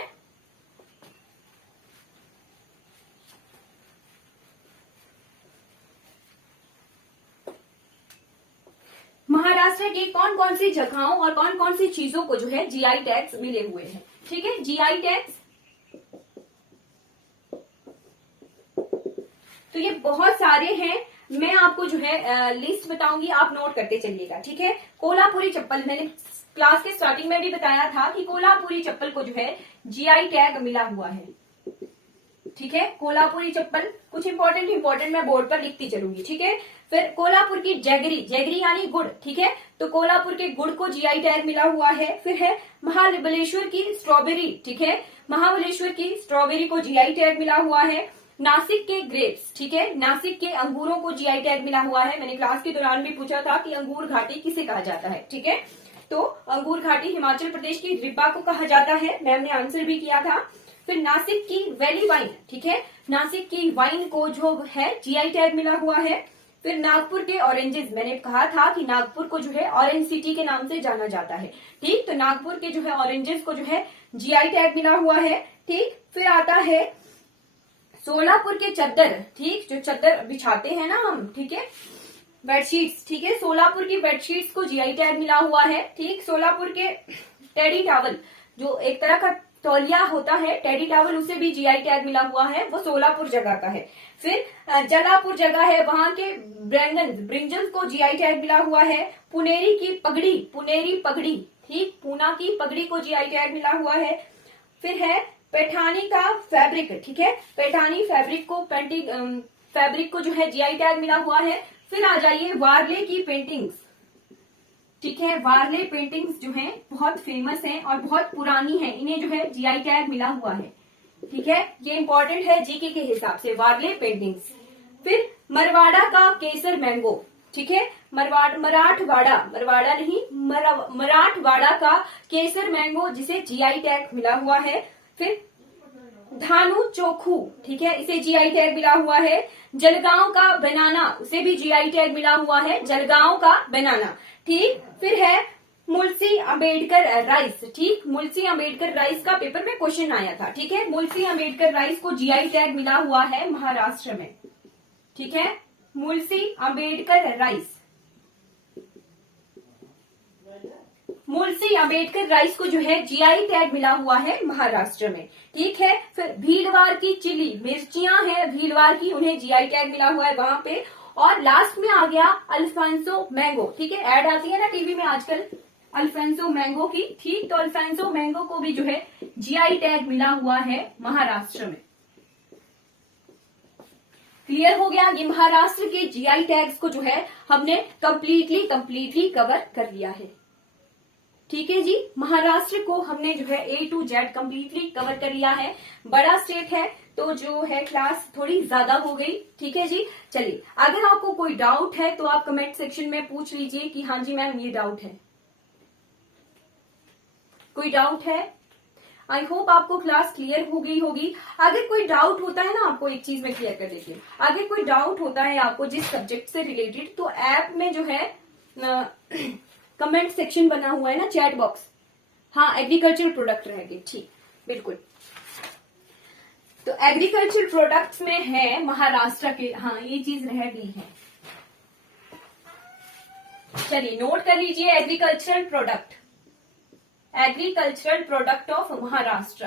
महाराष्ट्र की कौन कौन सी जगहों और कौन कौन सी चीजों को जो है जीआई टैग्स मिले हुए हैं, ठीक है। जीआई टैग्स तो ये बहुत सारे हैं, मैं आपको जो है लिस्ट बताऊंगी, आप नोट करते चलिएगा, ठीक है। कोल्हापुरी चप्पल, मैंने क्लास के स्टार्टिंग में भी बताया था कि कोल्हापुरी चप्पल को जो है जीआई टैग मिला हुआ है, ठीक है। कोल्हापुरी चप्पल, कुछ इंपॉर्टेंट मैं बोर्ड पर लिखती चलूंगी, ठीक है। फिर कोल्हापुर की जैगरी, जैगरी यानी गुड़, ठीक है, तो कोल्हापुर के गुड़ को जीआई टैग मिला हुआ है। फिर है महाबलेश्वर की स्ट्रॉबेरी, ठीक है, महाबलेश्वर की स्ट्रॉबेरी को जीआई टैग मिला हुआ है। नासिक के ग्रेप्स, ठीक है, नासिक के अंगूरों को जीआई टैग मिला हुआ है। मैंने क्लास के दौरान भी पूछा था कि अंगूर घाटी किसे कहा जाता है, ठीक है, तो अंगूर घाटी हिमाचल प्रदेश की रिपा को कहा जाता है, मैम ने आंसर भी किया था। फिर नासिक की वैली वाइन, ठीक है, नासिक की वाइन को जो है जीआई टैग मिला हुआ है। फिर नागपुर के ऑरेंजेस, मैंने कहा था कि नागपुर को जो है ऑरेंज सिटी के नाम से जाना जाता है, ठीक, तो नागपुर के जो है ऑरेंजेस को जो है जीआई टैग मिला हुआ है, ठीक। फिर आता है सोलापुर के चद्दर, ठीक, जो चद्दर बिछाते हैं ना हम, ठीक है, बेडशीट्स, ठीक है, सोलापुर की बेडशीट्स को जीआई टैग मिला हुआ है, ठीक। सोलापुर के टेडी टावल, जो एक तरह का तौलिया होता है, टेडी टावल, उसे भी जीआई टैग मिला हुआ है, वो सोलापुर जगह का है। फिर जलापुर जगह है, वहां के ब्रिंजल को जीआई टैग मिला हुआ है। पुनेरी की पगड़ी, पुनेरी पगड़ी, ठीक, पूना की पगड़ी को जीआई टैग मिला हुआ है। फिर है पैठानी का फैब्रिक, ठीक है, पैठानी फैब्रिक को फैब्रिक को जो है जीआई टैग मिला हुआ है। फिर आ जाइए वारले की पेंटिंग्स, ठीक है, वारले पेंटिंग्स जो हैं बहुत फेमस हैं और बहुत पुरानी हैं, इन्हें जो है जीआई टैग मिला हुआ है, ठीक है, ये इंपॉर्टेंट है जीके के हिसाब से, वारले पेंटिंग्स। फिर मरवाड़ा का केसर मैंगो, ठीक है, मराठवाड़ा नहीं, मराठवाड़ा का केसर मैंगो जिसे जीआई टैग मिला हुआ है। फिर धानु चोखू, ठीक है, इसे जीआई टैग मिला हुआ है। जलगांव का बनाना, उसे भी जीआई टैग मिला हुआ है, जलगांव का बनाना, ठीक। फिर है मुल्सी अम्बेडकर राइस, ठीक, मुल्सी अम्बेडकर राइस का पेपर में क्वेश्चन आया था, ठीक है, मुल्सी अम्बेडकर राइस को जीआई टैग मिला हुआ है महाराष्ट्र में, ठीक है, मुल्सी अम्बेडकर राइस, मुल्सी अम्बेडकर राइस को जो है जीआई टैग मिला हुआ है महाराष्ट्र में, ठीक है। फिर भीलवार की चिली, मिर्चियां हैं भीलवार की, उन्हें जीआई टैग मिला हुआ है वहां पे। और लास्ट में आ गया अल्फांसो मैंगो, ठीक है, ऐड आती है ना टीवी में आजकल अल्फांसो मैंगो की, ठीक, तो अल्फांसो मैंगो को भी जो है जीआई टैग मिला हुआ है महाराष्ट्र में। क्लियर हो गया, ये महाराष्ट्र के जीआई टैग्स को जो है हमने कंप्लीटली कवर कर लिया है, ठीक है जी। महाराष्ट्र को हमने जो है A to Z completely cover कर लिया है। बड़ा स्टेट है तो जो है क्लास थोड़ी ज्यादा हो गई, ठीक है जी। चलिए, अगर आपको कोई डाउट है तो आप कमेंट सेक्शन में पूछ लीजिए कि हाँ जी मैम ये डाउट है, कोई डाउट है। आई होप आपको क्लास क्लियर हो गई होगी। अगर कोई डाउट होता है ना, आपको एक चीज में क्लियर कर देती हूँ, अगर कोई डाउट होता है आपको जिस सब्जेक्ट से रिलेटेड, तो ऐप में जो है कमेंट सेक्शन बना हुआ है ना, चैट बॉक्स। हाँ, एग्रीकल्चर प्रोडक्ट रह गए, ठीक, बिल्कुल। तो एग्रीकल्चर प्रोडक्ट्स में है महाराष्ट्र के, हाँ ये चीज रह गई है। चलिए नोट कर लीजिए, agricultural product, agricultural product of Maharashtra.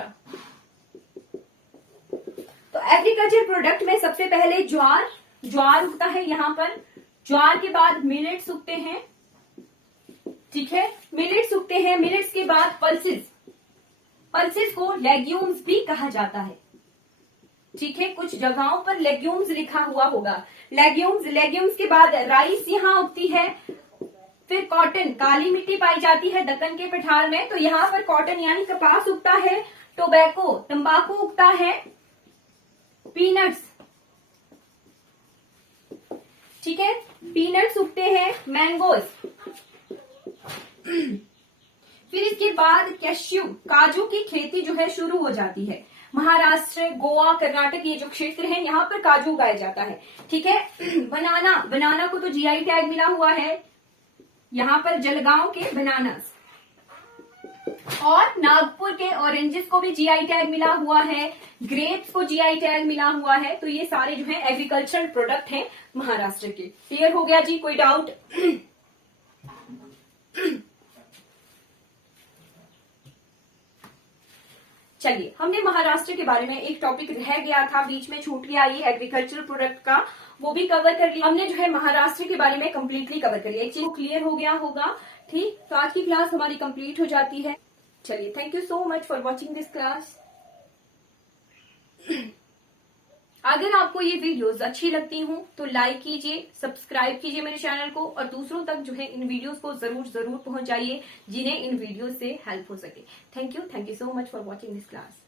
तो एग्रीकल्चर प्रोडक्ट में सबसे पहले ज्वार, ज्वार उगता है यहाँ पर। ज्वार के बाद मिलेट्स उगते हैं, ठीक है, मिलेट्स उगते हैं। मिलेट्स के बाद पल्सेस, पल्सेस को लेग्यूम्स भी कहा जाता है, ठीक है, कुछ जगहों पर लेग्यूम्स लिखा हुआ होगा, लेग्यूम्स। लेग्यूम्स के बाद राइस यहाँ उगती है। फिर कॉटन, काली मिट्टी पाई जाती है दक्कन के पठार में, तो यहाँ पर कॉटन यानी कपास उगता है। टोबैको, तंबाकू उगता है। पीनट्स, ठीक है, पीनट्स उगते हैं। मैंगोज, फिर इसके बाद कैश्यू, काजू की खेती जो है शुरू हो जाती है। महाराष्ट्र, गोवा, कर्नाटक ये जो क्षेत्र है यहाँ पर काजू उगाया जाता है, ठीक है। बनाना, बनाना को तो जीआई टैग मिला हुआ है यहाँ पर, जलगांव के बनानास। और नागपुर के ऑरेंजेस को भी जीआई टैग मिला हुआ है, ग्रेप्स को जीआई टैग मिला हुआ है। तो ये सारे जो है एग्रीकल्चरल प्रोडक्ट हैं महाराष्ट्र के। क्लियर हो गया जी, कोई डाउट? चलिए, हमने महाराष्ट्र के बारे में एक टॉपिक रह गया था, बीच में छूट गया, ये एग्रीकल्चरल प्रोडक्ट का, वो भी कवर कर लिया हमने, जो है महाराष्ट्र के बारे में कंप्लीटली कवर कर लिया। एक चीज क्लियर हो गया होगा, ठीक। तो आज की क्लास हमारी कंप्लीट हो जाती है। चलिए, thank you so much for watching this class. अगर आपको ये वीडियोस अच्छी लगती हो तो लाइक कीजिए, सब्सक्राइब कीजिए मेरे चैनल को, और दूसरों तक जो है इन वीडियोस को जरूर पहुंचाइए जिन्हें इन वीडियोस से हेल्प हो सके। Thank you so much for watching this class.